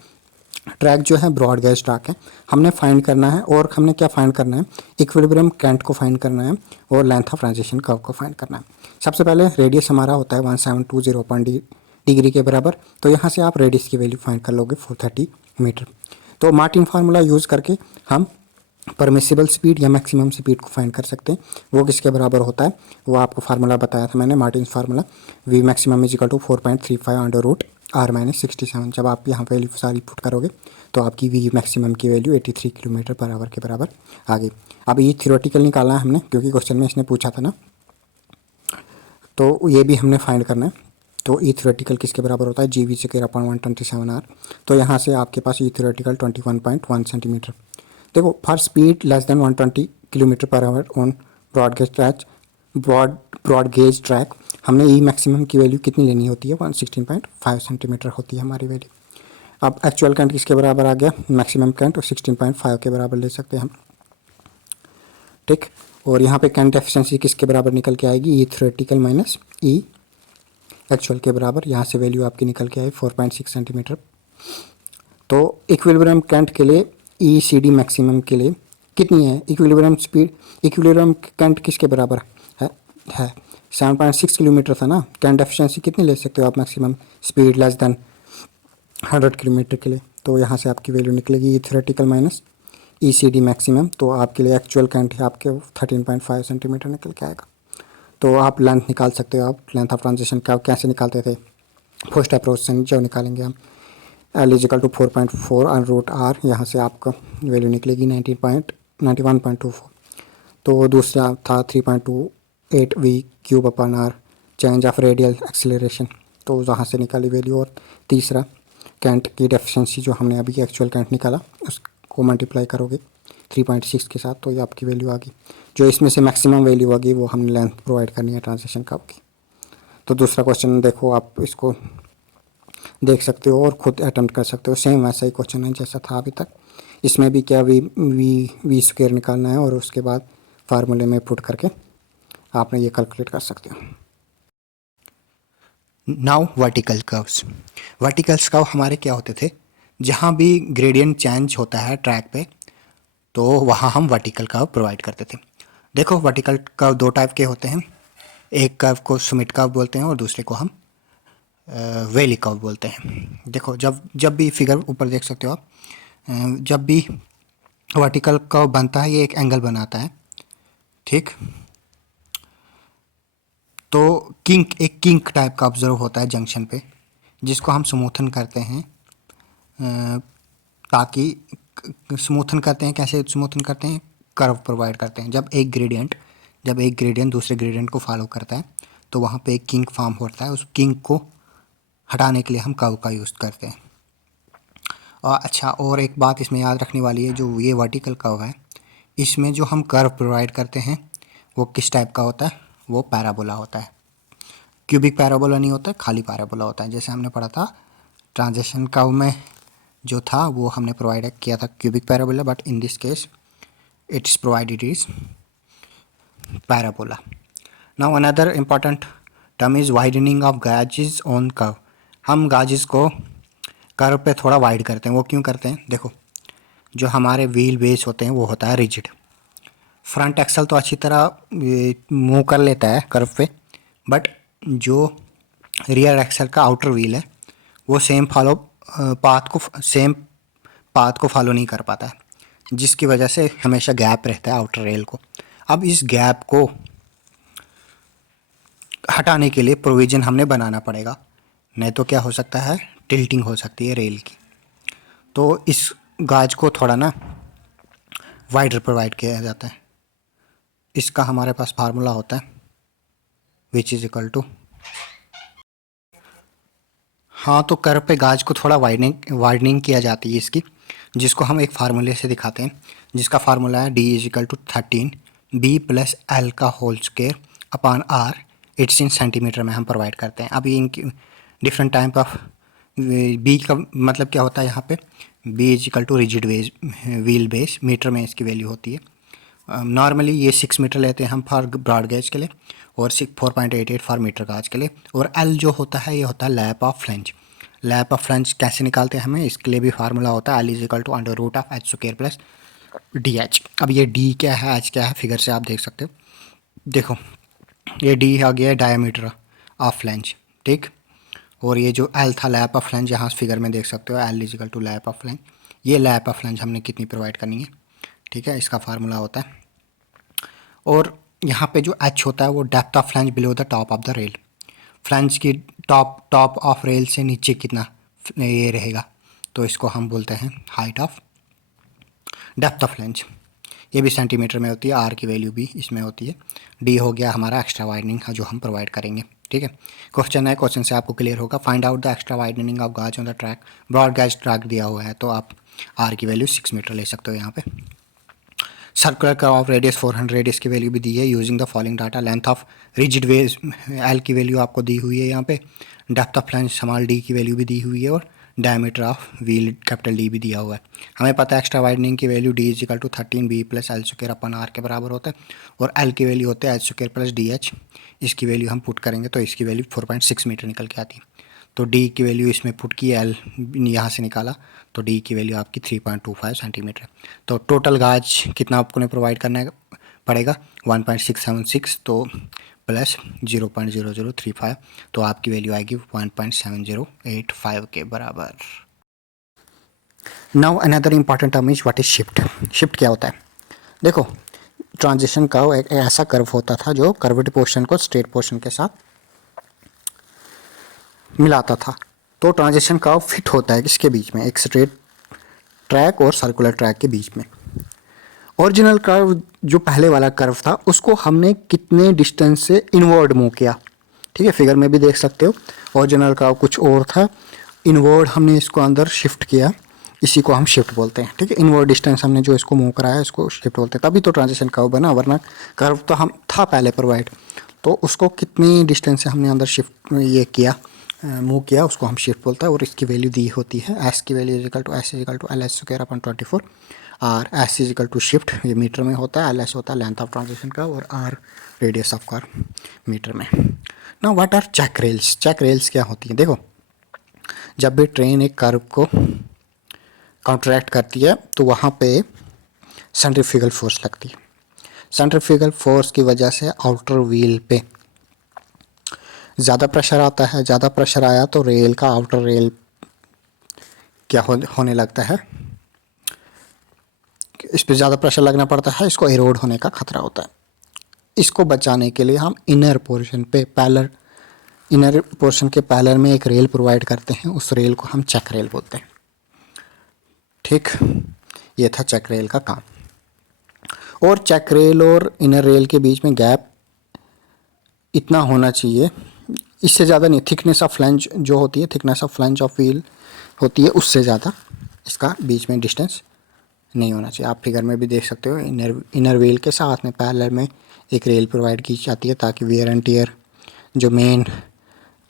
ट्रैक जो है ब्रॉड गेज ट्रैक है, हमने फाइंड करना है। और हमने क्या फाइंड करना है, इक्विलिब्रियम करंट को फाइंड करना है और लेंथ ऑफ ट्रांजिशन कर्व को फाइंड करना है। सबसे पहले रेडियस हमारा होता है 1720 डिग्री के बराबर, तो यहाँ से आप रेडियस की वैल्यू फाइंड कर लोगे 430 मीटर। तो मार्टिन फार्मूला यूज़ करके हम परमिसिबल स्पीड या मैक्सिमम स्पीड को फाइंड कर सकते हैं। वो किसके बराबर होता है, वो आपको फार्मूला बताया था मैंने, Martin formula V maximum is equal to 4.35 under root R minus 67। जब आप यहाँ वैल्यू सारी पुट करोगे तो आपकी वी मैक्सिमम की वैल्यू 83 किलोमीटर पर आवर के बराबर आ गई। अब ये थ्योरेटिकल निकालना है हमने, क्योंकि क्वेश्चन में इसने पूछा था ना, तो ये भी हमने फाइंड करना है। तो ई थ्योरेटिकल किसके बराबर होता है, G V square upon 127 R. तो यहाँ से आपके पास ई थ्योरेटिकल 21.1 सेंटीमीटर। देखो for speed less than 120 kilometre per hour on broad gauge track हमने ई मैक्सिमम की वैल्यू कितनी लेनी होती है, 116.5 सेंटीमीटर होती है हमारी वैल्यू। अब एक्चुअल करंट किसके बराबर आ गया, मैक्सिमम करंट, और 16.5 के बराबर ले सकते हैं हम। ठीक, और यहाँ पे करंट एफिशिएंसी किसके बराबर निकल के आएगी, ई थ्योरेटिकल माइनस ई एक्चुअल के बराबर। यहाँ से वैल्यू आपकी निकल के आई 4.6 सेंटीमीटर। तो इक्विलिब्रियम करंट के लिए ई सी डी मैक्सिमम के लिए कितनी है, इक्विलिब्रियम स्पीड, इक्विलिब्रियम करंट किसके बराबर है 7.6 किलोमीटर था ना। करंट एफिशिएंसी कितनी ले सकते हो आप maximum speed less than 100 kilometre के लिए। तो यहाँ से आपकी वैल्यू निकलेगी ई थ्योरेटिकल माइनस ई सी डी मैक्सिमम। तो आपके लिए एक्चुअल करंट है आपके 13.5 सेंटीमीटर निकल के आएगा। तो आप लेंथ निकाल सकते हो। आप लेंथ ऑफ ट्रांजिशन का कैसे निकालते थे, फर्स्ट अप्रोच से जो निकालेंगे हम, एल इज इक्वल टू 4.4 और रूट आर, यहाँ से आपका वैल्यू निकलेगी 91.24। तो दूसरा था 3.28 V cube upon R, change of radial acceleration, तो वहाँ से निकाली वैल्यू। और तीसरा करंट की डेफिशिएंसी जो हमने अभी एक्चुअल करंट निकाला उसको मल्टीप्लाई करोगे 3.6 के साथ, तो ये आपकी वैल्यू आ गई। जो इसमें से मैक्सिमम वैल्यू आ गई वो हमने लेंथ प्रोवाइड करनी है ट्रांजिशन कर्व की। तो दूसरा क्वेश्चन देखो, आप इसको देख सकते हो और खुद अटेम्प्ट कर सकते हो। सेम वैसा ही क्वेश्चन है जैसा था अभी तक। इसमें भी क्या वी स्क्वायर निकालना है और उसके बाद फार्मूले में पुट करके आपने ये कैलकुलेट कर सकते हो। Now vertical curves. Verticals curve हमारे क्या होते थे, जहाँ भी ग्रेडियंट चेंज होता है ट्रैक पे तो वहाँ हम वर्टिकल कर्व प्रोवाइड करते थे। देखो वर्टिकल कर्व दो टाइप के होते हैं, एक कर्व को सुमिट कर्व बोलते हैं और दूसरे को हम वेली कर्व बोलते हैं। देखो जब भी फिगर ऊपर देख सकते हो आप, जब भी वर्टिकल कर्व बनता है ये एक एंगल बनाता है। ठीक, तो एक किंक टाइप का ऑब्जर्व होता है जंक्शन पे, जिसको हम स्मूथन करते हैं ताकि स्मूथन करते हैं, कैसे स्मूथन करते हैं, कर्व प्रोवाइड करते हैं। जब एक ग्रेडियंट दूसरे ग्रेडियंट को फॉलो करता है तो वहाँ पे एक किंक फॉर्म होता है, उस किंक को हटाने के लिए हम कर्व का यूज़ करते हैं। और अच्छा, और एक बात इसमें याद रखने वाली है, जो ये वर्टिकल कर्व है इसमें जो हम कर्व प्रोवाइड करते हैं वो किस टाइप का होता है, वो पैराबोला होता है। क्यूबिक पैराबोला नहीं होता है, खाली पैराबोला होता है। जैसे हमने पढ़ा था ट्रांजिशन कर्व में जो था वो हमने प्रोवाइड किया था cubic parabola, but in this case it's provided is parabola. Now another important term is widening of gauges on curve. हम गाजेस को कर्व पे थोड़ा वाइड करते हैं। वो क्यों करते हैं, देखो जो हमारे व्हील बेस होते हैं वो होता है रिजिड। फ्रंट एक्सल तो अच्छी तरह मूव कर लेता है कर्व पे, बट जो रियर एक्सल का आउटर व्हील है वो सेम पाथ को फॉलो नहीं कर पाता है, जिसकी वजह से हमेशा गैप रहता है आउटर रेल को। अब इस गैप को हटाने के लिए प्रोविज़न हमने बनाना पड़ेगा, नहीं तो क्या हो सकता है, टिल्टिंग हो सकती है रेल की। तो इस गाज को थोड़ा ना वाइडर प्रोवाइड किया जाता है। इसका हमारे पास फार्मूला होता है विच इज़ इक्वल टू, हाँ तो कर्व पे गाज को थोड़ा वाइडनिंग किया जाती है इसकी, जिसको हम एक फार्मूले से दिखाते हैं, जिसका फार्मूला है D is equal to 13 B plus L का whole square upon R. It's in centimeter में हम प्रोवाइड करते हैं। अभी इनकी डिफरेंट टाइप ऑफ बी का मतलब क्या होता है यहाँ पे, B is equal to rigid wheel base, metre में इसकी वैल्यू होती है। नॉर्मली ये 6 मीटर लेते हैं हम फॉर ब्रॉड गेज के लिए, और 4.88 फॉर मीटर गाज के लिए। और एल जो होता है ये होता है lap of flange. Lap of flange कैसे निकालते हैं हमें, इसके लिए भी फार्मूला होता है L is equal to under root of H square plus D H. अब ये डी क्या है, एच क्या है, फिगर से आप देख सकते हो। देखो ये डी आ गया है डायमीटर ऑफ फ्लेंज, ठीक। और ये जो एल था लैप ऑफ फ्लेंज, यहाँ फिगर में देख सकते हो L is equal to lap of flange. ये लैप ऑफ फ्लेंज हमने कितनी प्रोवाइड करनी है, ठीक है, इसका फार्मूला होता है। और यहाँ पे जो एच होता है वो depth of flange below the top of the rail. Flange की टॉप ऑफ रेल से नीचे कितना ये रहेगा, तो इसको हम बोलते हैं height of depth of flange. ये भी सेंटीमीटर में होती है, आर की वैल्यू भी इसमें होती है। डी हो गया हमारा एक्स्ट्रा वाइडनिंग जो हम प्रोवाइड करेंगे, ठीक है। क्वेश्चन है, क्वेश्चन से आपको क्लियर होगा। Find out the extra widening of गाज ऑन द ट्रैक। ब्रॉड गाज ट्रैक दिया हुआ है तो आप आर की वैल्यू 6 मीटर ले सकते हो यहाँ पे। Circular curve of radius 400, radius की वैल्यू भी दी है using the following data. Length of rigid wedge L की वैल्यू आपको दी हुई है यहाँ पे। Depth of flange small D की वैल्यू भी दी हुई है, और diameter of wheel capital D भी दिया हुआ है। हमें पता है एक्स्ट्रा वाइडनिंग की value D is equal to 13 B plus L square upon R के बराबर होता है, और एल की वैल्यू होता है H square plus D H. इसकी वैल्यू हम पुट करेंगे तो इसकी वैल्यू 4.6 मीटर निकल के आती है। तो डी की वैल्यू इसमें पुट की, एल यहाँ से निकाला तो डी की वैल्यू आपकी 3.25 सेंटीमीटर। तो टोटल गाज कितना आपको ने प्रोवाइड करना पड़ेगा 1.676, तो प्लस 0.0035, तो आपकी वैल्यू आएगी 1.7085 के बराबर। Now another important term is what is shift. Shift क्या होता है, देखो ट्रांजिशन कर्व एक ऐसा कर्व होता था जो कर्व्ड पोर्शन को स्ट्रेट पोर्शन के साथ मिलाता था। तो ट्रांजिशन कर्व फिट होता है किसके बीच में, एक स्ट्रेट ट्रैक और सर्कुलर ट्रैक के बीच में। ओरिजिनल कर्व जो पहले वाला कर्व था उसको हमने कितने डिस्टेंस से इनवर्ड मूव किया, ठीक है, फिगर में भी देख सकते हो। ओरिजिनल कर्व कुछ और था, इनवर्ड हमने इसको अंदर शिफ्ट किया, इसी को हम शिफ्ट बोलते हैं, ठीक है। इनवर्ड डिस्टेंस हमने जो इसको मूव कराया इसको शिफ्ट बोलते हैं, तभी तो ट्रांजिशन कर्व बना, वरना कर्व तो हम था पहले प्रोवाइड, तो उसको कितनी डिस्टेंस से हमने अंदर शिफ्ट ये किया, मूव किया, उसको हम शिफ्ट बोलते हैं। और इसकी वैल्यू दी होती है एस की value is equal to S is equal to L S square upon 24, और एस इजिकल टू शिफ्ट ये मीटर में होता है, एल एस होता है लेंथ ऑफ ट्रांजिशन का, और R radius of curve metre में। Now what are check rails. Check rails क्या होती है, देखो जब भी ट्रेन एक कर्व को कॉन्ट्रैक्ट करती है तो वहाँ पे सेंट्रीफ्यूगल फोर्स लगती है। सेंट्रीफ्यूगल फोर्स की वजह से आउटर व्हील पे ज़्यादा प्रेशर आता है, ज़्यादा प्रेशर आया तो रेल का आउटर रेल क्या होने लगता है, इस पर ज़्यादा प्रेशर लगना पड़ता है, इसको एरोड होने का खतरा होता है। इसको बचाने के लिए हम इनर पोर्शन के पैलर में एक रेल प्रोवाइड करते हैं, उस रेल को हम चेक रेल बोलते हैं, ठीक। ये था चेक रेल का काम। और चेक रेल और इनर रेल के बीच में गैप इतना होना चाहिए, इससे ज़्यादा नहीं। थिकनेस ऑफ फ्लैंज जो होती है, thickness of flange of wheel होती है, उससे ज़्यादा इसका बीच में डिस्टेंस नहीं होना चाहिए। आप फिगर में भी देख सकते हो, इनर व्हील के साथ में पैरेलल में एक रेल प्रोवाइड की जाती है ताकि वियर एंड टियर जो मेन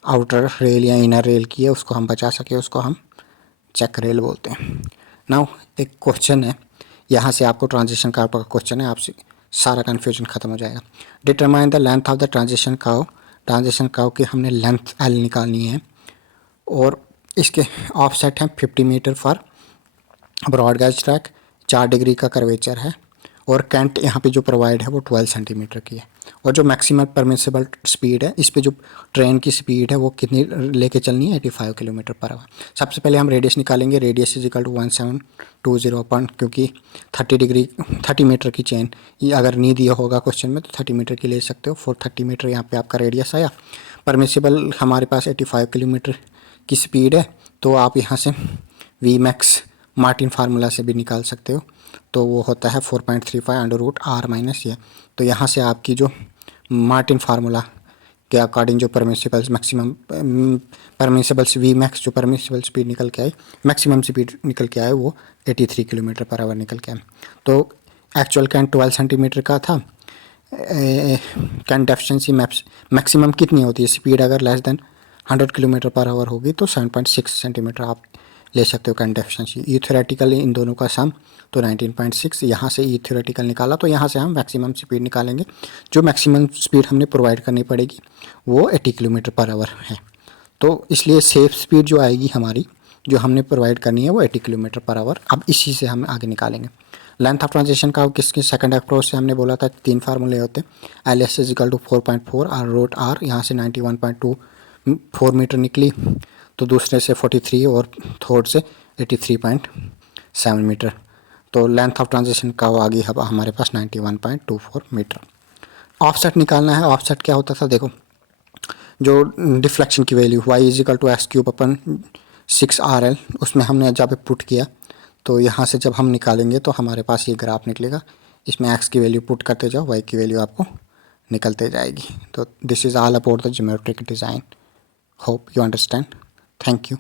आउटर रेल या इनर रेल की है उसको हम बचा सके, उसको हम चेक रेल बोलते हैं। नाउ एक क्वेश्चन है, यहाँ से आपको ट्रांजिशन कर्व का क्वेश्चन है, आपसे सारा कन्फ्यूजन खत्म हो जाएगा। Determine the length of the transition curve. Transition curve की हमने लेंथ एल निकालनी है और इसके ऑफसेट हैं 50 metre for broad gauge track, 4 degree का कर्वेचर है और कैंट यहाँ पे जो प्रोवाइड है वो 12 सेंटीमीटर की है। और जो मैक्सिमम परमिसिबल स्पीड है, इस पे जो ट्रेन की स्पीड है वो कितनी लेके चलनी है, 85 किलोमीटर पर आवर। सबसे पहले हम रेडियस निकालेंगे। रेडियस इज इक्वल टू 1720 अपन, क्योंकि 30 मीटर की चेन ये अगर नहीं दिया होगा क्वेश्चन में तो 30 मीटर की ले सकते हो। 430 मीटर यहाँ पे आपका रेडियस आया। परमिसिबल हमारे पास 85 किलोमीटर की स्पीड है, तो आप यहाँ से वी मैक्स मार्टिन फार्मूला से भी निकाल सकते हो, तो वो होता है 4.35 अंडर रूट आर माइनस ये। तो यहाँ से आपकी जो मार्टिन फार्मूला के अकॉर्डिंग जो परमिसिबल्स मैक्सिमम परमिसिबल्स वी मैक्स जो परमिसिबल स्पीड निकल के आई, मैक्सिमम स्पीड निकल के आए वो 83 किलोमीटर पर आवर निकल के आए। तो एक्चुअल कैन 12 सेंटीमीटर का था। कैन डेफिशिएंसी मैक्सिमम कितनी होती है, स्पीड अगर less than 100 kilometre per our होगी तो 7.6 सेंटीमीटर आप ले सकते हो कैन डेफिशिएंसी। ई थ्योरेटिकल इन दोनों का सम तो 19.6। यहाँ से ई थ्योरेटिकल निकाला तो यहाँ से हम मैक्सिमम स्पीड निकालेंगे। जो मैक्सिमम स्पीड हमने प्रोवाइड करनी पड़ेगी वो 80 किलोमीटर पर आवर है, तो इसलिए सेफ स्पीड जो आएगी हमारी जो हमने प्रोवाइड करनी है वो 80 किलोमीटर पर आवर। अब इसी से हम आगे निकालेंगे। लेंथ ऑफ ट्रांजिशन का किसके सेकंड अप्रोच से हमने बोला था 3 फार्मूले होते हैं। L S is equal to 4.4 R root R, यहाँ से 91.24 मीटर निकली, तो दूसरे से 43 और थर्ड से 83.7 मीटर। तो लेंथ ऑफ ट्रांजिशन का आ गई अब हमारे पास 91.24 मीटर। ऑफसेट निकालना है। ऑफसेट क्या होता था, देखो जो डिफ्लेक्शन की value y is equal to S cube upon 6RL, उसमें हमने जब पुट किया तो यहाँ से जब हम निकालेंगे तो हमारे पास ये ग्राफ निकलेगा। इसमें x की वैल्यू पुट करते जाओ, y की वैल्यू आपको निकलते जाएगी। तो this is all about the geometric design. Hope you understand. Thank you.